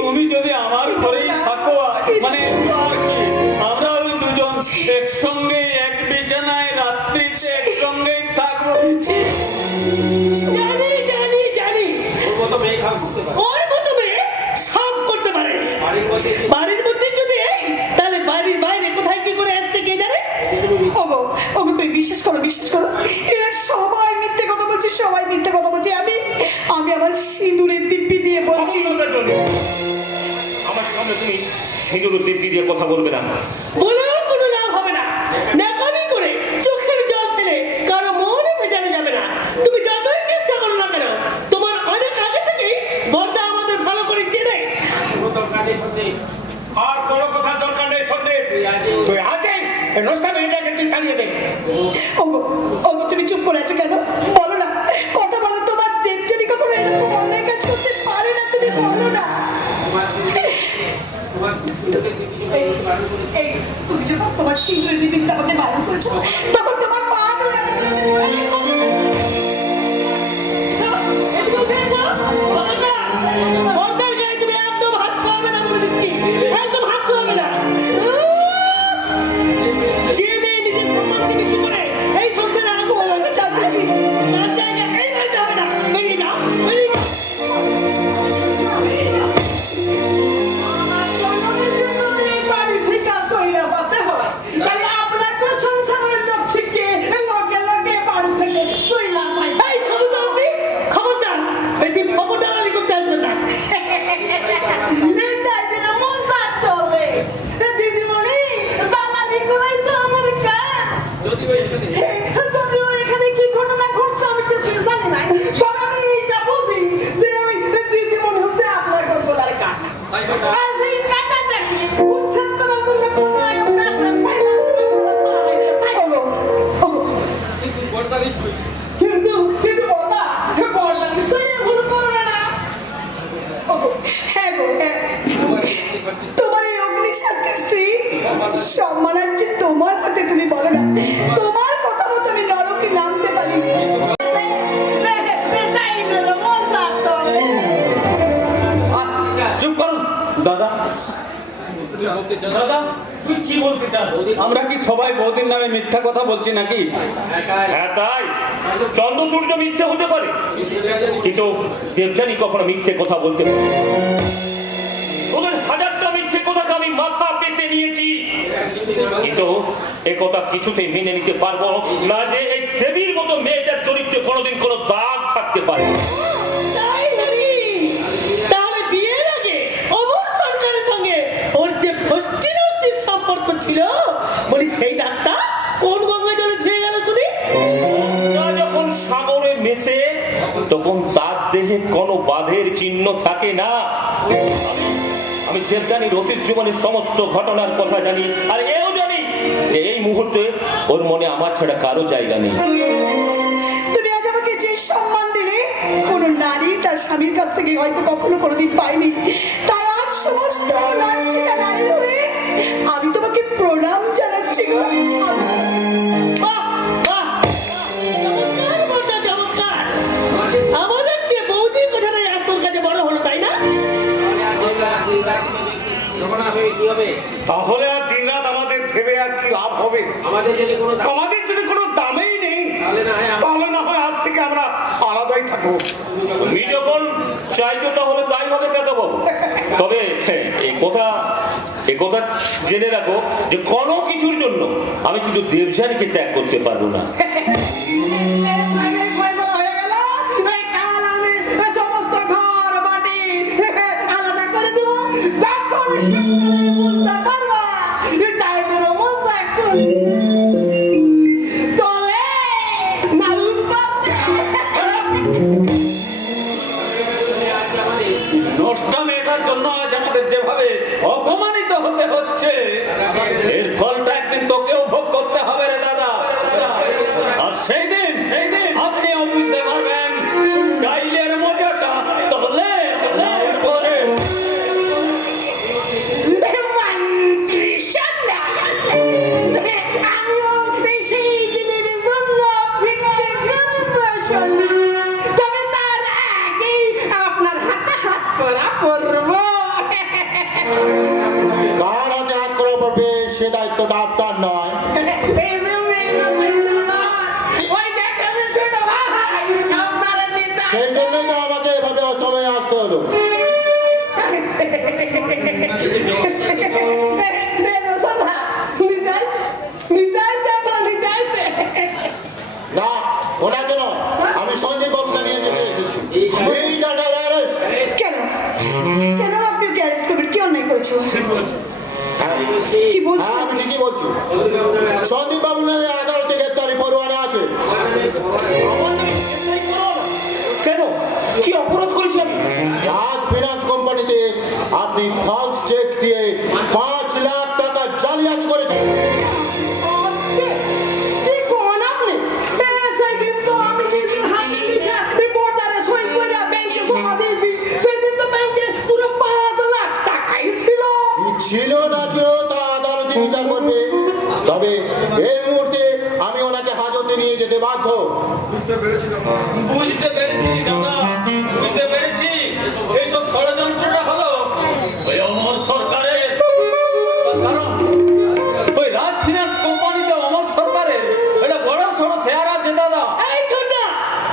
তুমি যদি আমার ঘরেই থাকো, মানে আর কি, আমরা ওই দুজন একসঙ্গে এক বিছানায় রাত্রিতে একসঙ্গেই থাকবো। জানি জানি জানি, ওর মতো মেয়ে সব করতে পারে। বাড়ির মধ্যে যদি এই, তাহলে বাড়ির বাইরে কোথায় কি করে আসছে কে জানে। ওগো তুমি বিশ্বাস করো, এরা সবাই মিথ্যে কথা বলছে, সবাই মিথ্যে কথা বলছে। আমি আমার সিঁদুরের দিব্যি দিয়ে বলছি। আমার সামনে তুমি সিঁদুরের দিব্যি দিয়ে কথা বলবে না। বলেও কোনো লাভ হবে না। নাকামি করে চোখের জল ফেলে কারো মনে ভেজানো যাবে না। তুমি যতই চেষ্টা করো না কেন, তোমার অনেক আগে থেকেই বর্দা আমাদের ভালো করে চেনে। আর কোনো কথার দরকার নেই সন্দেহ, তুই আজই এই নষ্টা মেয়েটাকে তুই তাড়িয়ে দে। ওগো তুমি চুপ করে আছো কেন? বলো না, কথা বলো। তোমার দেবচারি কখনো এরকম অন্যায় কাজ করতে পারে না, তুমি বলো না। এই তুমি যখন তোমার সিঁদুরের দিব্যি আমাকে বারণ করেছো, তখন তোমার পা ধরে আমি বর্দার গায়ে তুমি একদম হাত ছোঁয়াবে না বলে দিচ্ছি, একদম হাত ছোঁয়াবে না। যে মেয়ে নিজের সম্মানকে বিক্রি করে এই সংসারে আগুন লাগাতে চাচ্ছি, তার জায়গায় এই বাড়িতে হবে না। বেরিয়ে যাও, বেরিয়ে যাও। এই খবরদার আপনি, খবরদার, বেশি খবরদারি করতে আসবেন না। তোমার এই অগ্নিসাক্ষী স্ত্রী সম্মান আছে তোমার হাতে, তুমি বলো না তোমার কথা মতো আমি নরকে নামতে পারি। চুপ করুন দাদা। দাদা তুই কি বলতে চাস? আমরা কি সবাই বৌদির নামে মিথ্যা কথা বলছি নাকি? হ্যাঁ তাই, চন্দ্র সূর্য মিথ্যে হতে পারে, কিন্তু দেবযানী কখনো মিথ্যে কথা বলতে পারে। ওদের হাজারটা মিথ্যে কথাকে আমি মাথা পেতে নিয়েছি, কিন্তু এ কথা কিছুতেই মেনে নিতে পারবো না যে এই দেবীর মতো মেয়েটার চরিত্রে কোনোদিন কোনো দাগ থাকতে পারে। তাই নাকি? তাহলে বিয়ের আগে অমর সরকারের সঙ্গে ওর যে ফষ্টি নষ্টির সম্পর্ক ছিল, বলি সেই দাগটা কোন গঙ্গা জলে ধুয়ে গেল শুনি? যখন সাগরে মেশে তখন তার দেহে কোনো বাঁধের চিহ্ন থাকে না। আমি দেবযানীর অতীত জীবনের সমস্ত ঘটনার কথা জানি, আর এও জানি যে এই মুহূর্তে ওর মনে আমার ছাড়া কারো জায়গা নেই। তুমি আজ আমাকে যে সম্মান দিলে, কোন নারী তার স্বামীর কাছ থেকে হয়তো কখনো কোনোদিন পাইনি, তাই আজ সমস্ত লাঞ্ছিতা নারী হয়ে আমি তোমাকে প্রণাম জানাচ্ছি গো। আমাদের যদি কোনো দামেই নেই তাহলে না হয় আজ থেকে আমরা আলাদাই থাকবো। তুমি যখন চাইছো তাহলে তাই হবে কেন বাবু। তবে এই কথা জেনে রাখো যে কোনো কিছুর জন্য আমি কিন্তু দেবযানীকে ত্যাগ করতে পারবো না। হয়ে গেল কাল আমি সমস্ত ঘর বাড়ি আলাদা করে দেব, তখন বুঝতে পারবা টাইমের মজা তলে মালুম পাচ্ছে। নষ্টা মেয়েটার জন্য আজ আমাদের যেভাবে অপমানিত হতে হচ্ছে, এর ফলটা একদিন তোকেও ভোগ করতে হবে রে দাদা। আর সেই দিন আপনিও বুঝতে পারবেন ডাইলের মজাটা তলে পরে। মন্ত্রী সন্ধ্যা, আমিও সেই দিনের জন্য অপেক্ষা করবো সোনা। তবে তার আগেই আপনার হাতে হাত করা পড়বো। কার হাতে হাত করা পড়বে সে দায়িত্বটা আপনার নয়। এই যে মেয়েটা ওই দেখেন ছোট ভাই, আপনারা নেতা সেই জন্যই তো আমাকে এভাবে অসময়ে আসতে হলো। না, ওনাকে নয়, আমি সঞ্জীব বাবুকে নিয়ে যেতে এসেছি। এই জায়গায় arrest। কেন কেন আপনি ওকে অ্যারেস্ট করবেন? কি অন্যায় করেছো? কি বলছো? হ্যাঁ, আমি ঠিকই বলছি। সন্দীপ বাবু নামে আদালতে গ্রেপ্তারি পরোয়ানা আছে। কেন? কি অপরাধ করেছি আমি? আজ ফিনান্স কোম্পানিতে আপনি ফলস চেক দিয়ে 5 লাখ টাকা জালিয়াতি করেছেন। কি কোন আপনি? সেদিন তো আমি নিজের হাতে লিখা রিপোর্টারে সই করে ব্যাংকে জমা দিয়েছি। সেদিন তো ব্যাংকে পুরো 5 লাখ টাকাই ছিল। কি ছিল না ছিল তা আদালতে বিচার করবে। তবে এই মুহূর্তে আমি ওনাকে হাজতে নিয়ে যেতে বাধ্য। বুঝতে পেরেছি দাদা, বুঝতে পেরেছি। এইসব ষড়যন্ত্রটা হলো ওই অমর সরকারের। কারণ ওই রাজ ফিনান্স কোম্পানিতে অমর সরকারের এটা বড় সড় শেয়ার আছে দাদা। এই ছোট্টা,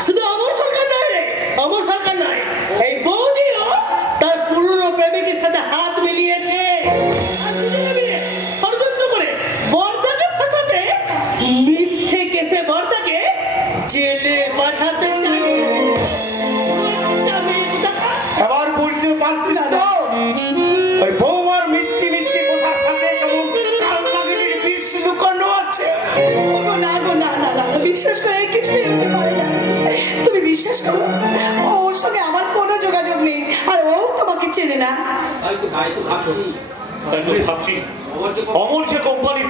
শুধু অমর সরকার নয় রে, অমর সরকার নয়, এই বৌদিও তার পুরনো প্রেমিকের সাথে হাত মিলিয়েছে। আর দুজনে মিলে ষড়যন্ত্র করে বর্দাকে ফাঁসাতে, মিথ্যে কেসে বর্দাকে জেলে পাঠাতে চায়। এবার বুঝতে পারছিস তো ওই বৌমার মিষ্টি মিষ্টি কথা থাকে কেমন কালনাগিনীর বিষ লুকানো আছে। ওগো না গো, না না না, বিশ্বাস করে কিছুই হতে পারে না। তুমি বিশ্বাস করো, ওর সঙ্গে আমার কোনো যোগাযোগ নেই, আর ও তোমাকে চেনে না। তাই তো ভাবছি অমর যে কোম্পানির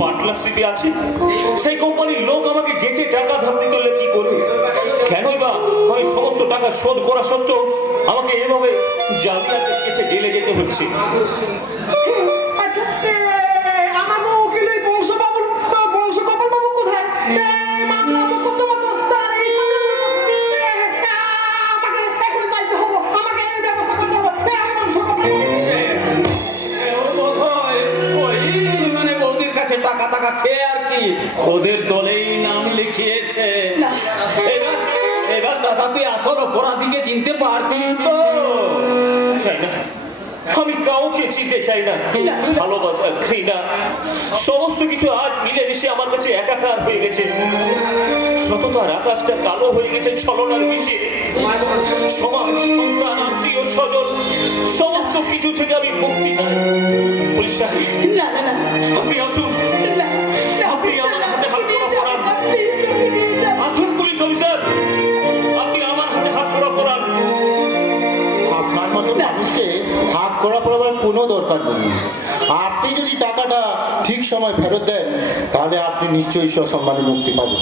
পার্টনারশিপে আছে, সেই কোম্পানির লোক আমাকে যেচে টাকা ধার দিতে হলে কি করবে? কেনই বা আমি সমস্ত টাকা শোধ করা সত্ত্বেও আমাকে এভাবে জালিয়াতি কেসে জেলে যেতে হচ্ছে? আচ্ছা, আমার উকিল এই বংশগোপাল বাবু কোথায়? মামলা মোকদ্দমা তো তার এই আমাকে এখনই যাইতে হবে, আমাকে এই ব্যবস্থা করতে হবে। মানে বৌদির কাছে টাকা টাকা খেয়ে আর কি ওদের দলেই নাম লিখিয়েছে। না। এবার দাদা তুই আসল অপরাধীকে চিনতে পারছিস তো? চাই না, আমি কাউকে চিনতে চাই না। ভালোবাসা, ঘৃণা সমস্ত কিছু আজ মিলেমিশে আমার কাছে একাকার হয়ে গেছে। সততার আকাশটা কালো হয়ে গেছে ছলনার বিষে। সমাজ, সন্তান, আত্মীয় স্বজন সমস্ত কিছু থেকে আমি মুক্তি চাই। পুলিশ সাহেব, না না না, আপনি আসুন, না, আপনি আমার হাতে হাত করা পড়ান। প্লিজ আপনি নিয়ে যান। আসুন পুলিশ অফিসার, আপনি আমার হাতে হাত করা পড়ান। আপনার মতো মানুষকে হাত করা পড়াবার কোনো দরকার নেই। আপনি যদি টাকাটা ঠিক সময় ফেরত দেন তাহলে আপনি নিশ্চয়ই সসম্মানে মুক্তি পাবেন।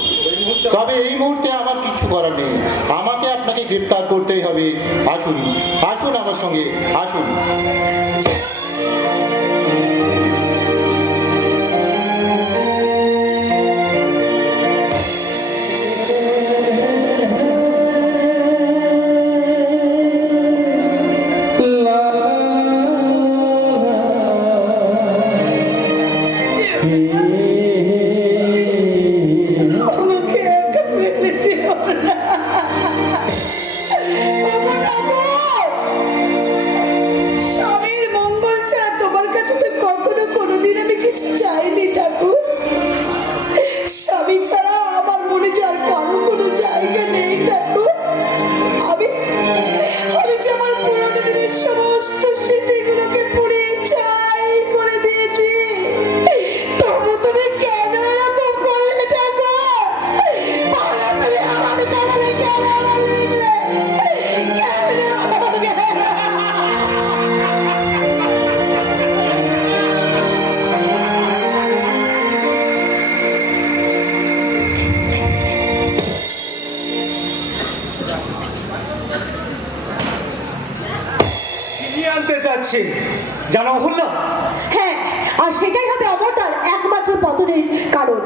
তবে এই মুহূর্তে আমার কিছু করার নেই, আমাকে আপনাকে গ্রেপ্তার করতেই হবে। আসুন আসুন আমার সঙ্গে আসুন। যাচ্ছে জানো অহল্যা? হ্যাঁ, আর সেটাই হবে অমরতার একমাত্র পতনের কারণ।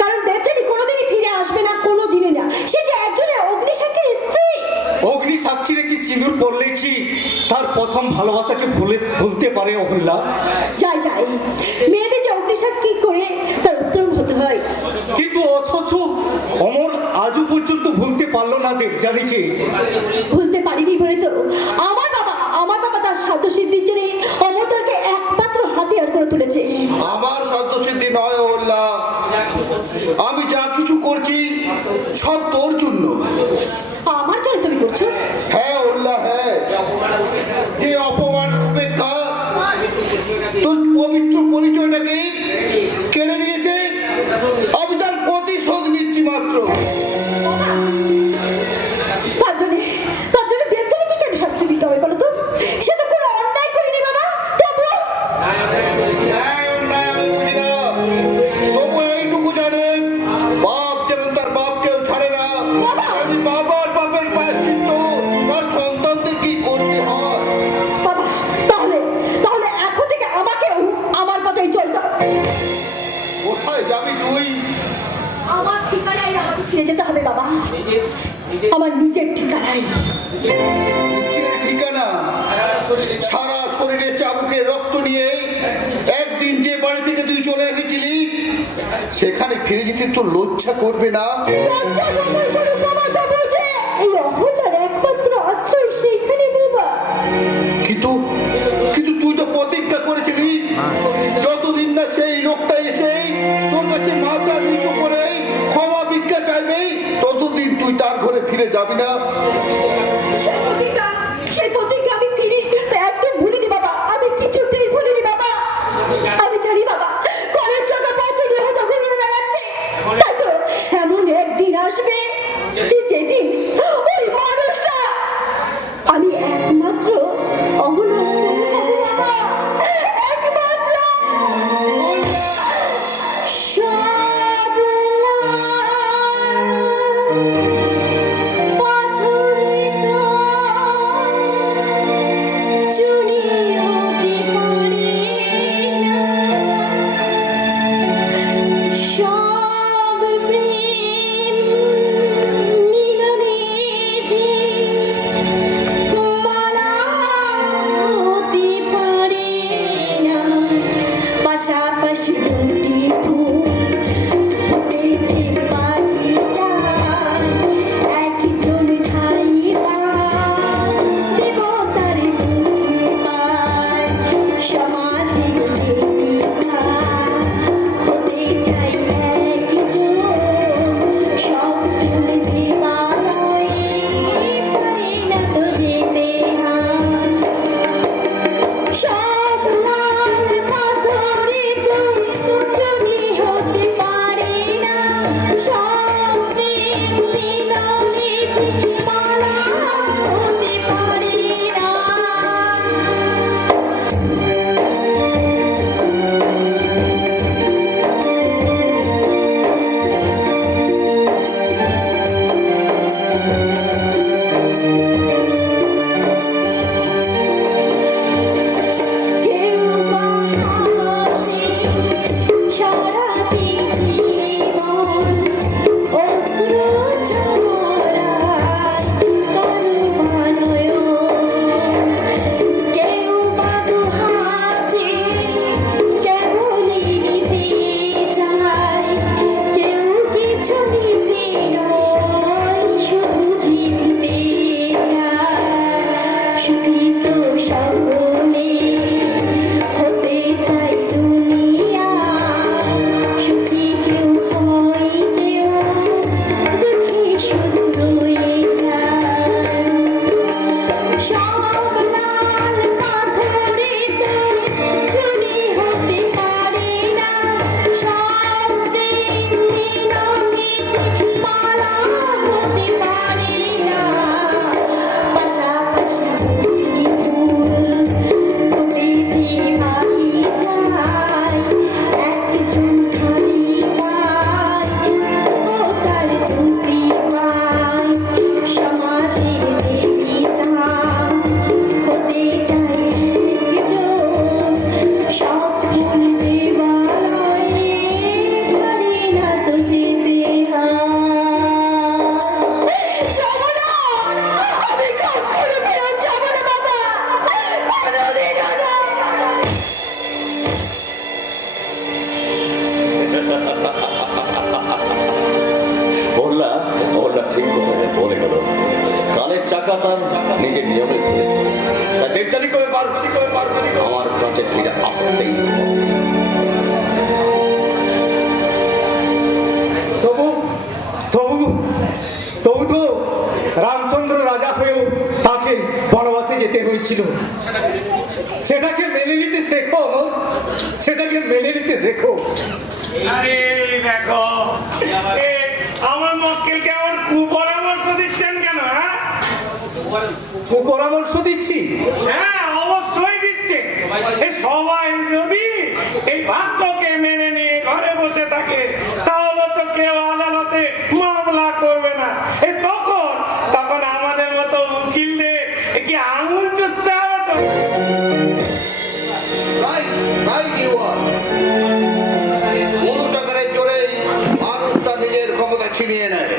কারণ দেবযানী কোনোদিনই ফিরে আসবে না, কোনোদিনই না। সে যে একজনের অগ্নিসাক্ষীর স্ত্রী। অগ্নি সাক্ষী রেখে সিঁদুর পড়লে কি তার প্রথম ভালোবাসাকে ভুলতে পারে অহল্যা? যাই যাই, মেয়েদের যে অগ্নিসাক্ষী করে তার উত্তম হতে হয়। কিন্তু অথচ অমর আজও পর্যন্ত ভুলতে পারলো না দেবযানীকে। ভুলতে পারিনি বলে তো আমার বাবা তার সাধ্য সিদ্ধির জন্য অমরতাকে একমাত্র হাতিয়ার করে তুলেছে। আমার সদ্যসিদ্ধি নয় ওল্লা, আমি যা কিছু করছি সব তোর জন্য। আমার জন্য তুমি করছো? হ্যাঁ ওল্লা, হ্যাঁ। যে অপমান উপেক্ষা তোর পবিত্র পরিচয়টাকে কেড়ে নিয়েছে, আমি তার প্রতিশোধ নিচ্ছি মাত্র। তার জন্য দেবযানীকে কেন শাস্তি দিতে হবে বলো তো? সে তো কোনো অন্যায় করেনি বাবা, তবুও ন্যায় অন্যায় আমি বুঝি না, তবু এইটুকু জানেন, বাপ যেমন তার বাপকেও ছাড়ে না, তেমনি বাবার বাপের প্রায়শ্চিত্ত তার সন্তানদের কি করতে হয়। বাবা, তাহলে এখন থেকে আমাকেও আমার পথেই চলতে হবে। কোথায় যাবি তুই? আমার ঠিকানায় আমাকে ফিরে যেতে হবে বাবা, আমার নিজের ঠিকানায়। নিজের ঠিকানা? সারা শরীরে চাবুকে রক্ত নিয়ে একদিন যে বাড়ি থেকে তুই চলে এসেছিলি, সেখানে ফিরে যেতে তোর লজ্জা করবে না? লজ্জা করবার কোনো ক্ষমতা বুঝে এই অহল্যার একমাত্র আশ্রয় সেইখানে বাবা। কিন্তু কিন্তু তুই তো প্রতিজ্ঞা করেছিলি যতদিন না সেই লোকটা এসে তোর কাছে মাথা নিচু করে ক্ষমা ভিক্ষা চাইবে, ততদিন তুই তার ঘরে ফিরে যাবি না। সেই প্রতিজ্ঞা আমি একদম ভুলিনি বাবা, আমি কিছুতেই ভুলিনি বাবা। আমি জানি বাবা, ঘরের চোখে পথে নিহত ঘুরে বেড়াচ্ছে, তাই তো এমন একদিন আসবে যেদিন চাকা তার নিজের নিয়মে ঘুরেছে, তা দেবচানী করে পারবে আমার কাছে ফিরে আসতেই হবে। তবু তবু তবু তো রামচন্দ্র রাজা হয়েও তাকে বনবাসে যেতে হয়েছিল। সেটাকে মেনে নিতে শেখো, সেটাকে মেনে নিতে শেখো। আরে দেখো, আমার মক্কেল কেমন কুপরামর্শ দিচ্ছেন কেন? হ্যাঁ কুপরামর্শ দিচ্ছি? হ্যাঁ, অবশ্যই দিচ্ছে। এই সবাই যদি এই ভাগ্যকে মেনে নিয়ে ঘরে বসে থাকে, তাহলে তো কেউ আদালতে মামলা করবে না। এই তখন আমাদের মতো উকিলদের কি আঙুল চুষতে হবে তো? Right right you are. পুরুষ আকারের জোরেই মানুষ তার নিজের ক্ষমতা ছিনিয়ে নেয়।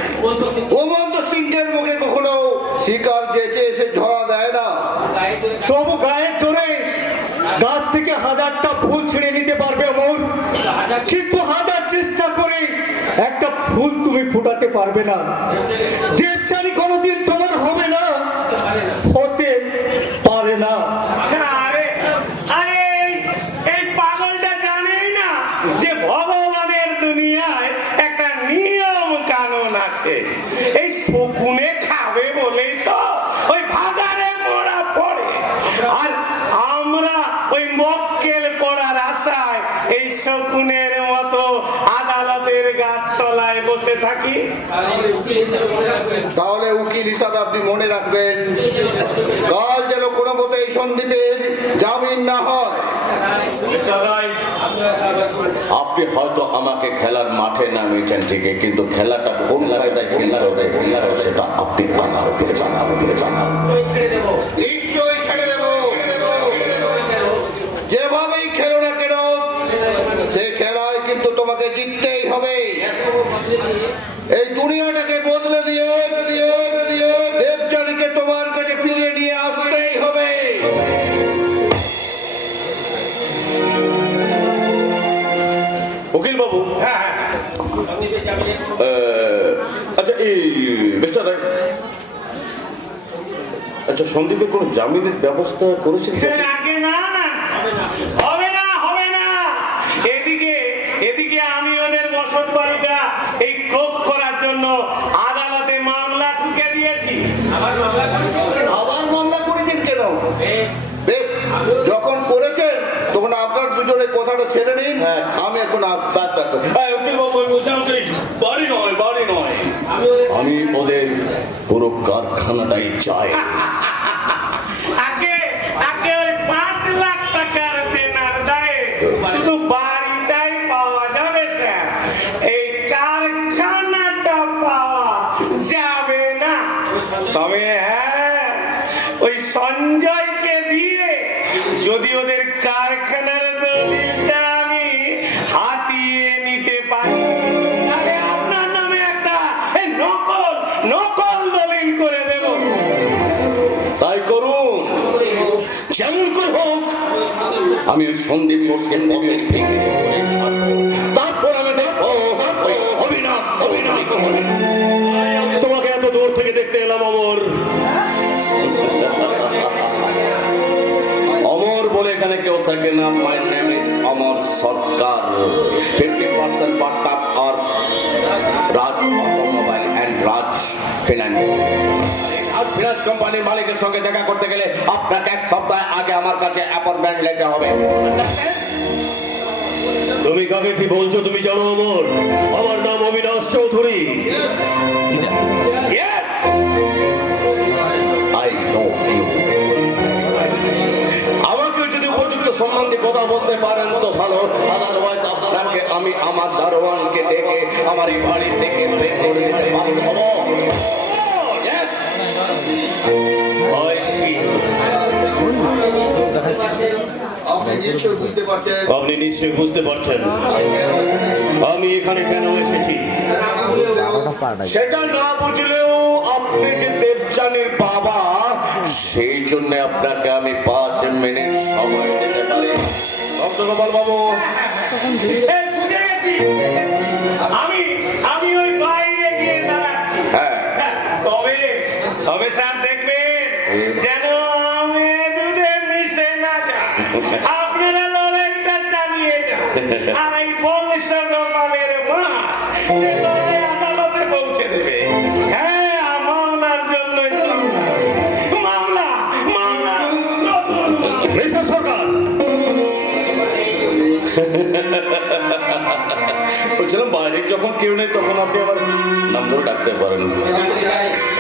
গোমন্ত সিংহের মুখে কখনো শিকার চেয়েছে এসে ধরা দেয় না। তবু গায়ের জোরে গাছ থেকে হাজারটা ফুল ছিঁড়ে নিতে পারবে অমর, কিন্তু হাজার চেষ্টা করে একটা ফুল তুমি ফুটাতে পারবে না। দেবচানী কোনোদিন তোমার হবে না, হতে পারে না। আরে আরে এই পাগলটা জানেই না যে ভগবানের দুনিয়ায় একটা নিয়ম কানুন আছে। এই শকুনে খাবে বলেই তো ওই ভাগাড়ে মোড়া পড়ে, আর আমরা ওই মক্কেল পড়ার আশায় এই শকুনের মতো আদালতের গাছতলায় বসে থাকি। তাহলে উকিল হিসাবে আপনি মনে রাখবেন, কাল যেন কোনো মতো এই সন্দীপের জামিন না হয়। আপনি হয়তো আমাকে খেলার মাঠে নামিয়েছেন ঠিকই, কিন্তু খেলাটা কোন কায়দায় খেলতে হবে সেটা আপনি আমার উপরে জানান। নিশ্চয়ই ছেড়ে দেব। যেভাবেই খেলো না কেন, সে খেলায় কিন্তু তোমাকে জিততেই হবে। এই দুনিয়াটাকে বদলে দিয়ে দেবচানীকে তোমার কাছে ফিরিয়ে নিয়ে আসতেই হবে। উকিল বাবু, আচ্ছা এই মিস্টার রায়, আচ্ছা সন্দীপের কোন জামিনের ব্যবস্থা করেছেন? আগে না হবে না। এদিকে আমি ওদের বসত বাড়িটা এই ক্রোক করার জন্য আদালতে মামলা ঠুকে দিয়েছি। আবার মামলা করেছেন কেন? বেশ, যখন করেছেন তখন আপনার দুজনে কথাটা ছেড়ে নিন। আমি এখন আসছি। উকিল বাবু বলছিলাম যে বাড়ি নয়, আমি ওদের পুরো কারখানাটাই চাই। আগে ওই 5 লাখ টাকার দেনার দায়ে শুধু বাড়িটাই পাওয়া যাবে স্যার, এই কারখানাটা পাওয়া যাবে না। তবে হ্যাঁ, ওই সঞ্জয়কে দিয়ে যদি ওদের কারখানার দলিলটা আমি হাতিয়ে নিতে পারি, তাহলে আপনার নামে একটা নকল দলিল করে দেব। তাই করুন, যেমন করে হোক আমি ওই সন্দীপ ঘোষকে পথের ভেঙে করে ছাড়বো। তারপর আমি দেখবো ওই অবিনাশ তোমাকে এত দূর থেকে দেখতে এলাম অমর। অমর বলে এখানে কেউ থাকে না। My name is Amar Sarkar. 50% partner আর Raj automobile and Raj finance. Raj finance কোম্পানির মালিকের সঙ্গে দেখা করতে গেলে আপনাকে 1 সপ্তাহ আগে আমার কাছে অ্যাপয়েন্টমেন্ট নিতে হবে। তুমি কাকে কি বলছো তুমি জানো অমর? আমার নাম Abinash Chowdhury. Yes, I know you. আমাকে যদি উপযুক্ত সম্বন্ধে কথা বলতে পারেন তো ভালো, আদারওয়াইজ আপনাকে আমি আমার দারোয়ানকে ডেকে আমার এই বাড়ি থেকে বের করে দিতে বাধ্য হব। Yes. I see. আপনি নিশ্চয়ই বুঝতে পারছেন আপনি নিশ্চয়ই বুঝতে পারছেন আমি এখানে কেন এসেছি। সেটা না বুঝলেও আপনি যে দেবচানীর বাবা, সেই জন্য আপনাকে আমি 5 মিনিট সময় দিতে পারি। ভক্তগোপাল বাবু, এই বুঝে গেছি। আমি ওই বাইরে গিয়ে দাঁড়াচ্ছি। হ্যাঁ। তবে স্যার দেখবেন যেন আমে দুধে মিশে না যায়। আপনারা লড়াইটা চালিয়ে যান। আর এই বংশ গোপালের মাস সে লড়াই আদালতে পৌঁছে দেবে। হ্যাঁ, মামলার জন্য মামলা মামলা নতুন মিস্টার সরকার, বলছিলাম বাইরে যখন কেউ নেই তখন আপনি আবার নাম ধরে ডাকতে পারেন।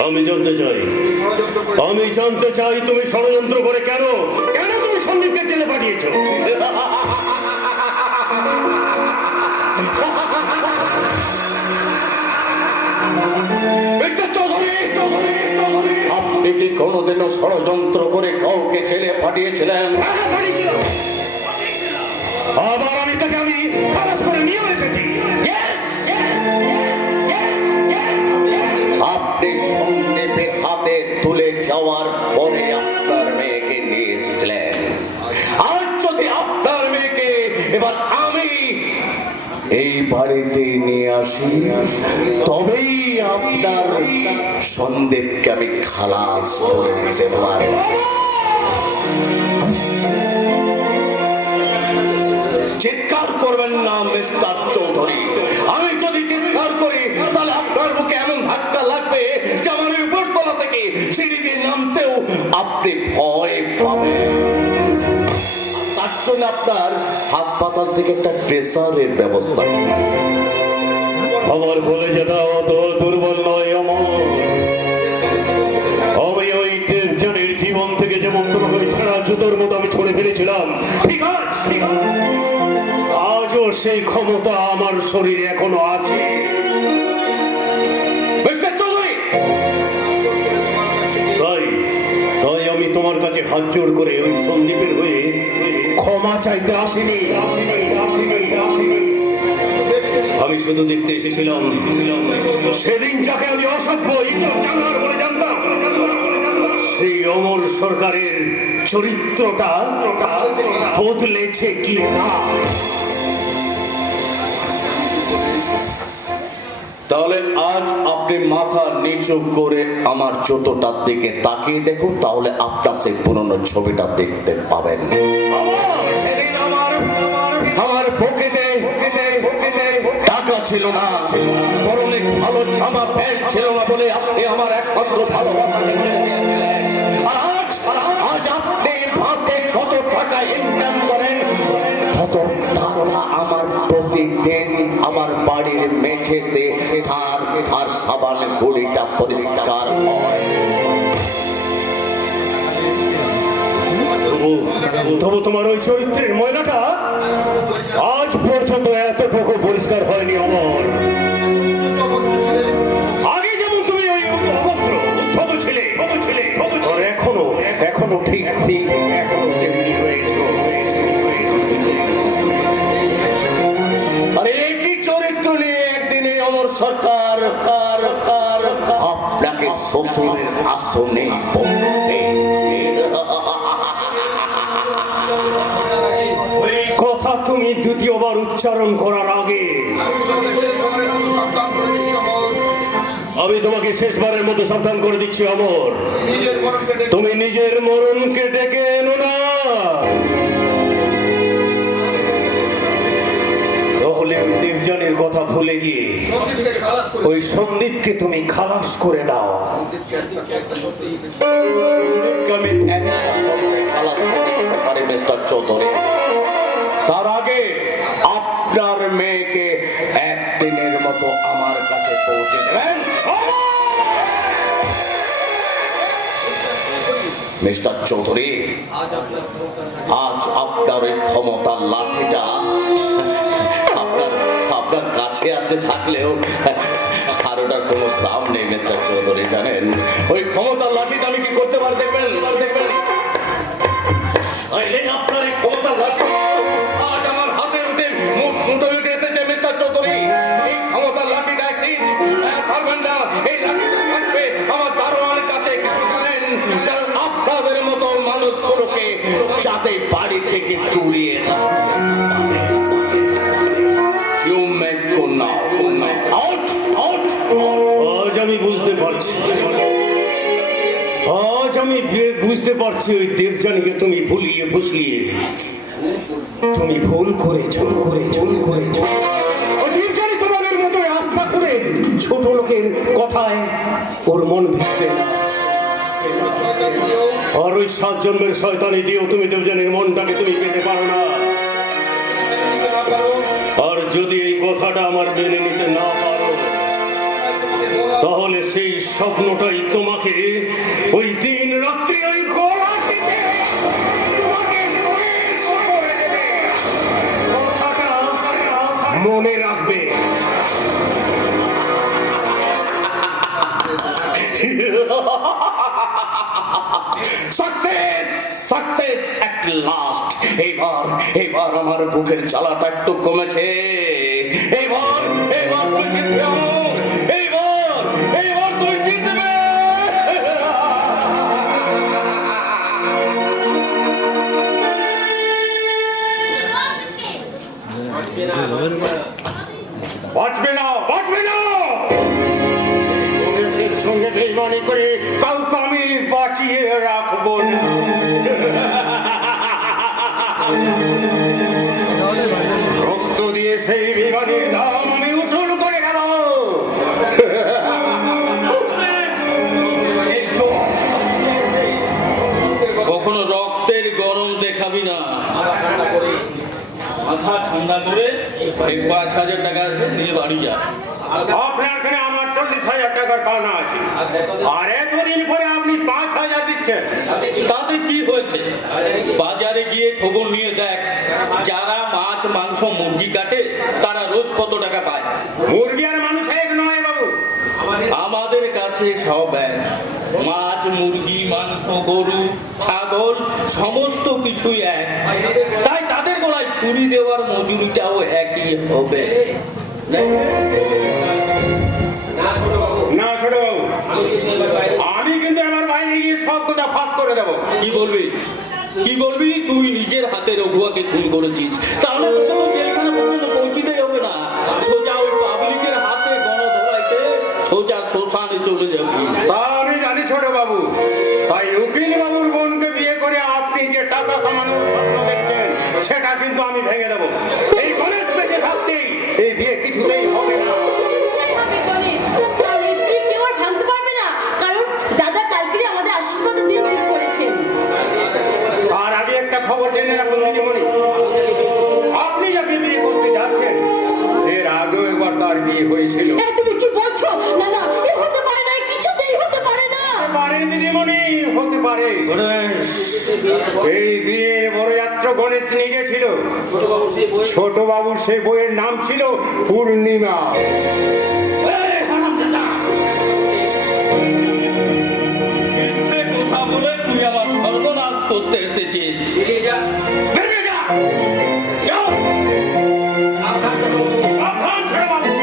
আমি জানতে চাই তুমি ষড়যন্ত্র করে কেন তুমি সন্দীপকে জেলে পাঠিয়েছো? মিস্টার চৌধুরী, আপনি কি কোনোদিনও ষড়যন্ত্র করে কাউকে জেলে পাঠিয়েছিলেন? আবার আমি তাকে খালাস করে নিয়ে এসেছি। আপনি সন্দীপের হাতে তুলে যাওয়ার পরে আপনার মেয়েকে নিয়ে এসেছিলেন। আর যদি আপনার মেয়েকে এবার আমি এই বাড়িতে নিয়ে আসি, তবেই আপনার সন্দীপকে আমি খালাস করে দিতে পারব। চিৎকার করবেন না মিস্টার চৌধুরী। আমি যদি চিৎকার করি তাহলে আপনার বুকে এমন ধাক্কা লাগবে যে আমার উপরতলা থেকে সিঁড়ি দিয়ে নামতেও আপনি ভয় পাবেন। তার জন্য আপনার হাসপাতাল থেকে একটা ট্রেসারের ব্যবস্থা। আমার বলে যেটা অত দুর্বল নয় আমার। আমি ওই দেবযানীর জীবন থেকে যেমন তোমাকে ছাড়া জুতোর মতো আমি ছড়ে ফেলেছিলাম, ঠিক আছে, আজও সেই ক্ষমতা আমার শরীরে এখনো আছে। তাই আমি তোমার কাছে হাত জোড় করে ওই সন্দীপের হয়ে ক্ষমা চাইতে আসিনি। আমি শুধু দেখতে এসেছিলাম সেদিন যাকে আমি অসভ্য জানার বলে জানতাম, সেই অমর সরকারের চরিত্রটা বদলেছে কি না। তাহলে আজ আপনি মাথা নিচু করে আমার জুতোটার দিকে তাকিয়ে দেখুন, তাহলে আপনার সেই পুরনো ছবিটা দেখতে পাবেন। সেদিন আমার পকেটে টাকা ছিল না, বরং ভালো জামা প্যান্ট ছিল না বলে আপনি আমার একমাত্র ভালোবাসাকে মেনে নিয়েছিলেন। আর আজ আপনি মাসে কত টাকা ইনকাম করেন, কত টাকা আমার প্রতিদিন আমার বাড়ির মেঝেতে সার সাবান গুঁড়িটা পরিষ্কার হয়। তবু তোমার ওই চরিত্রের ময়লাটা আজ পর্যন্ত এতটুকু পরিষ্কার হয়নি অমর। আগে যেমন তুমি ওই অভদ্র উদ্ধত ছিলে, আর এখনো ঠিক এখনো তেমনি রয়েছো। আরে কি চরিত্র নিয়ে একদিনে অমর সরকার আপনাকে শ্বশুরের আসনে বসবে। কথা তুমি দ্বিতীয়বার উচ্চারণ করার আগে আমি তোমাকে শেষবারের মতো সাবধান করে দিচ্ছি অমর, তুমি নিজের মরণকে ডেকে এনো না। তাহলে দেবযানীর কথা ভুলে গিয়ে ওই সন্দীপকে তুমি খালাস করে দাও। আমি খালাস করতে পারি মিস্টার চৌধুরী, তার আগে আপনার মেয়েকে একদিনের মতো আমার কাছে পৌঁছে দেবেন। মিস্টার চৌধুরী, আজ আপনার ওই ক্ষমতার লাঠিটা আপনার কাছে আছে থাকলেও আর ওটার কোনো দাম নেই মিস্টার চৌধুরী। জানেন ওই ক্ষমতার লাঠিটা আমি কি করতে পারি দেখবেন? আপনার এই ক্ষমতার লাঠি আজ আমার হাতের মুঠোয় উঠে এসেছে মিস্টার চৌধুরী। এই ক্ষমতার লাঠিটা একদিন পারবেন না, এই লাঠিটা থাকবে আমার দারোয়ানের কাছে। জানেন, কারণ আপনাদের মতো মানুষগুলোকে যাতে বাড়ি থেকে তুলিয়ে না। আজ আমি বুঝতে পারছি, আজ আমি বুঝতে পারছি ওই দেবযানীকে তুমি ভুলিয়ে ফুসলিয়ে তুমি ভুল করেছো। ওই দেবযানী তোমাদের মতো আস্থা করে ছোট লোকের কথায় ওর মন ভিজবে না। আর ওই 7 জন্মের শয়তানি দিয়েও তুমি দেবযানীর মনটাকে তুমি পেতে পারো না। আর যদি এই কথাটা আমার মেনে নিতে না পারো, তাহলে সেই স্বপ্নটাই তোমাকে ওই দিন রাত্রি ওই গলা টিপে তোমাকে শেষ করে দেবে। কথাটা মনে রাখবে। Success at last. এবার আমার বুকের জ্বালাটা একটু কমেছে। এবার তুই জিতবে অমর। এবার তুই জিতবে। বাঁচবে না। পুলিশের সঙ্গে বেইমানি করে কাউকে আমি বাঁচিয়ে রাখবো না। রক্ত দিয়ে সেই বেইমানির দাম আমি উসুল করে দেব। কখনো রক্তের গরম দেখাবি না। মাথা ঠান্ডা করে এই 5,000 টাকা আছে নিয়ে বাড়ি যা। আপনার এখানে আমার 40,000 টাকার পাওনা আছে, আর এতদিন পরে আপনি 5,000 দিচ্ছেন। তাতে কি হয়েছে? বাজারে গিয়ে খবর নিয়ে দেখ, যারা মাছ মাংস মুরগি কাটে তারা রোজ কত টাকা পায়। মুরগি আর মানুষ এক নয় বাবু। আমাদের কাছে সব এক। মাছ মুরগি মাংস গরু ছাগল সমস্ত কিছুই এক। তাই তাদের গলায় ছুরি দেওয়ার মজুরিটাও একই হবে। না ছোট বাবু, আমি কিন্তু আমার বাইরে গিয়ে সব কথা ফাঁস করে দেবো। কি বলবি? তুই নিজের হাতে রঘুয়াকে খুন করেছিস, তাহলে তোকে তো জেলখানা পর্যন্ত পৌঁছিতেই হবে না। সোজা ওই পাবলিকের হাতে গণধোলাইতে সোজা শ্মশানে চলে যাবি। তা আমি জানি ছোট বাবু, তাই উকিল বাবুর বোনকে বিয়ে করে আপনি যে টাকা কামানোর স্বপ্ন দেখছেন সেটা কিন্তু আমি ভেঙে দেবো। এই গণেশ বেঁচে থাকতেই এই বিয়ে কিছুতেই হবে না। কেউ আর ভাঙতে পারবে না, কারণ দাদা কালকে আমাদের আশীর্বাদ দিয়ে শুরু করেছেন। তার আগে একটা খবর জেনে রাখুন দিদিমণি, আপনি যাকে বিয়ে করতে যাচ্ছেন এর আগেও একবার তার বিয়ে হয়েছিল। তুমি কি বলছো? না এ হতে পারে না, কিছুতেই হতে পারে না। পারে দিদিমণি, হতে পারে। এই বিয়ের বরযাত্র গণেশ নিজে ছিল। ছোট বাবুর সেই বইয়ের নাম ছিল পূর্ণিমা। কথা বলে তুই আমার সর্বনাশ করতে এসেছিস। বেরিয়ে যা। সাবধান ছোট বাবু,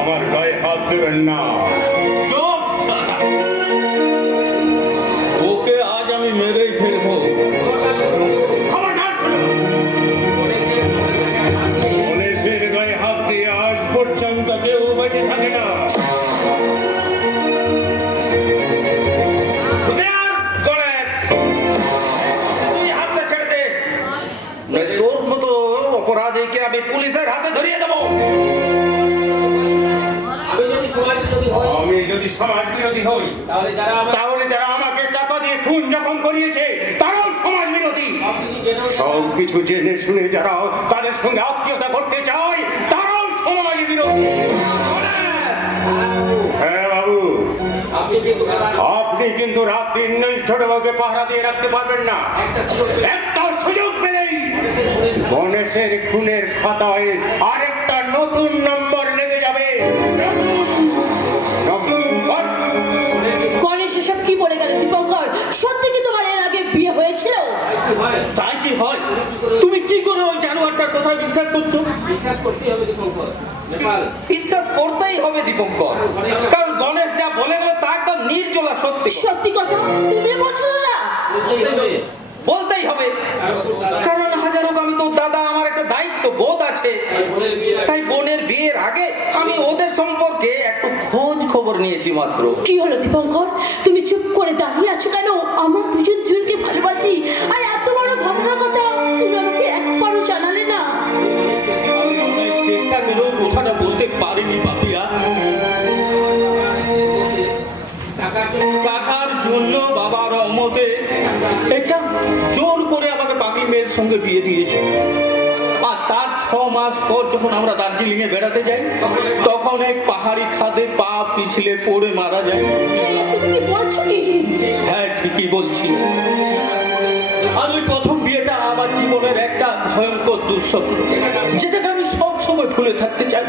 আমার গায়ে হাত দেবেন না। চুপ! ওকে আজ আমি মেরেই ফেলবো। খবরদার ছোট বাবু। গণেশের গায়ে হাত দিয়ে আজ পর্যন্ত কেউ বেঁচে থাকে না। তোর মতো অপরাধীকে আমি পুলিশের হাতে ধরিয়ে দেবো। আমি যদি সমাজ বিরোধী হই তাহলে যারা আমাকে টাকা দিয়ে খুন যখন করিয়েছে তারাও সমাজ বিরোধী। সব কিছু জেনে শুনে যারা তাদের সঙ্গে আত্মীয়তা করতে চায় তারাও সমাজ বিরোধী। হ্যাঁ বাবু, আপনি কিন্তু রাত দিন ছোট বাবুকে পাহারা দিয়ে রাখতে পারবেন না। একটা সুযোগ পেলেই গণেশের খুনের খাতায় আরেকটা নতুন নম্বর লেগে যাবে। গণেশ এসব কি বলে গেল দীপঙ্কর? সত্যি কি তোমার এর আগে বিয়ে হয়েছিল? তাই কি হয়? তুমি কি করে ওই জানোয়ারটার কথা বিশ্বাস করছো? বিশ্বাস করতেই হবে দীপঙ্কর, কারণ গণেশ যা বলে গেল তা একদম নির্জলা সত্যি। সত্যি কথা তুমি বলছো না? বলতেই হবে, কারণ হাজার হোক আমি তো দাদা, আমার একটা দায়িত্ব বোধ আছে। তাই বোনের বিয়ের আগে আমি ওদের সম্পর্কে একটু খোঁজ খবর খবর নিয়েছি মাত্র। কি হলো দীপঙ্কর, তুমি চুপ করে দাঁড়িয়ে আছো কেন? আমরা দুজন দুজনকে ভালোবাসি, আর এত বড় ঘটনার কথা তুমি আমাকে একবারও জানালে না। আমি অনেক চেষ্টা করেও কথাটা বলতে পারিনি পাপিয়া। টাকার জন্য বাবার অমতে একটা জোর করে আমাকে পাগলি মেয়ের সঙ্গে বিয়ে দিয়েছে। আর তার 6 মাস পর যখন আমরা দার্জিলিং এ বেড়াতে যাই, তখন এক পাহাড়ি খাদে পা পিছলে পড়ে মারা যায়। তুমি কি বলছো কি? হ্যাঁ, ঠিকই বলছি। আর ওই প্রথম বিয়েটা আমার জীবনের একটা ভয়ঙ্কর দুঃস্বপ্ন, যেটাকে আমি সব সময় ভুলে থাকতে চাই।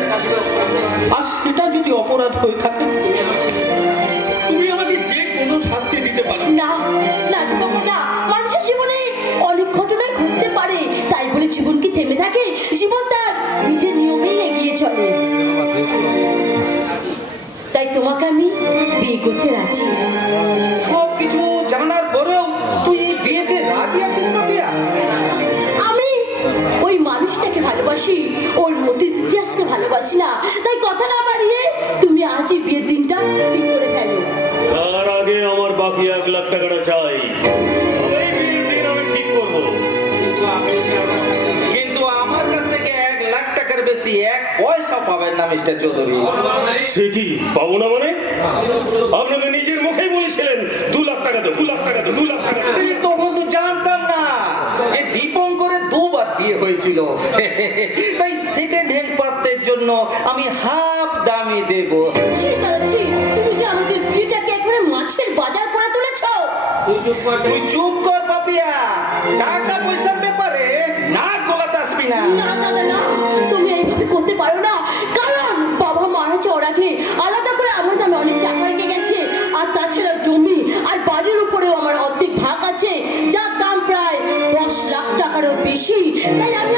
আর সেটা যদি অপরাধ হয়ে থাকে, তুমি আমাকে যে কোনো শাস্তি দিতে পারো। না না দীপঙ্কর, না। মানুষের জীবনে অনেক ঘটনাই ঘটতে পারে, তাই বলে জীবন কি থেমে থাকে? জীবন তার নিজের নিয়মেই এগিয়ে চলে। তাই তোমাকে আমি বিয়ে করতে রাজি। সব কিছু জানার পরেও তুই এই বিয়েতে রাজি আছিস পাপিয়া? আমি ওই মানুষটাকে ভালোবাসি, ওর মতির ইতিহাসকে ভালোবাসি না। তাই কথা না বাড়িয়ে তুমি আজই বিয়ের দিনটা ঠিক করে ফেলো। তার আগে আমার বাকি 1 লাখ টাকাটা চাই, তবেই বিয়ের দিন আমি ঠিক করবো। কিন্তু আমার কাছ থেকে 1 লাখ টাকার বেশি 1 পয়সা পাবেন না মিস্টার চৌধুরী। সে কি পাবো না মানে? আপনাকে নিজের মুখেই বলেছিলেন 2 লাখ টাকা দে, 2 লাখ টাকা দে, 2 লাখ টাকা দে। এই তখন তো জানতাম না যে দীপঙ্করের 2 বার বিয়ে হয়েছিল। তাই সেকেন্ড হ্যান্ড পাত্রের জন্য আমি হাফ দামি দেব। ঠিক আছে, তুমি কি আমাদের বিয়েটাকে একবারে মাছের বাজার করে তুলেছো? তুই চুপ কর পাপিয়া, টাকা পয়সার ব্যাপারে না গলাতে আসবি না। না দাদা না, তুমি এইভাবে করতে পারো না। কারণ বাবা মারা যাওয়ার আগে আলাদা করে আমার নামে অনেক টাকা রেখে গেছে। আর তাছাড়া জমি আর বাড়ির উপরেও আমার অর্ধেক ভাগ আছে, যার দাম প্রায় 10 লাখ টাকারও বেশি। তাই আমি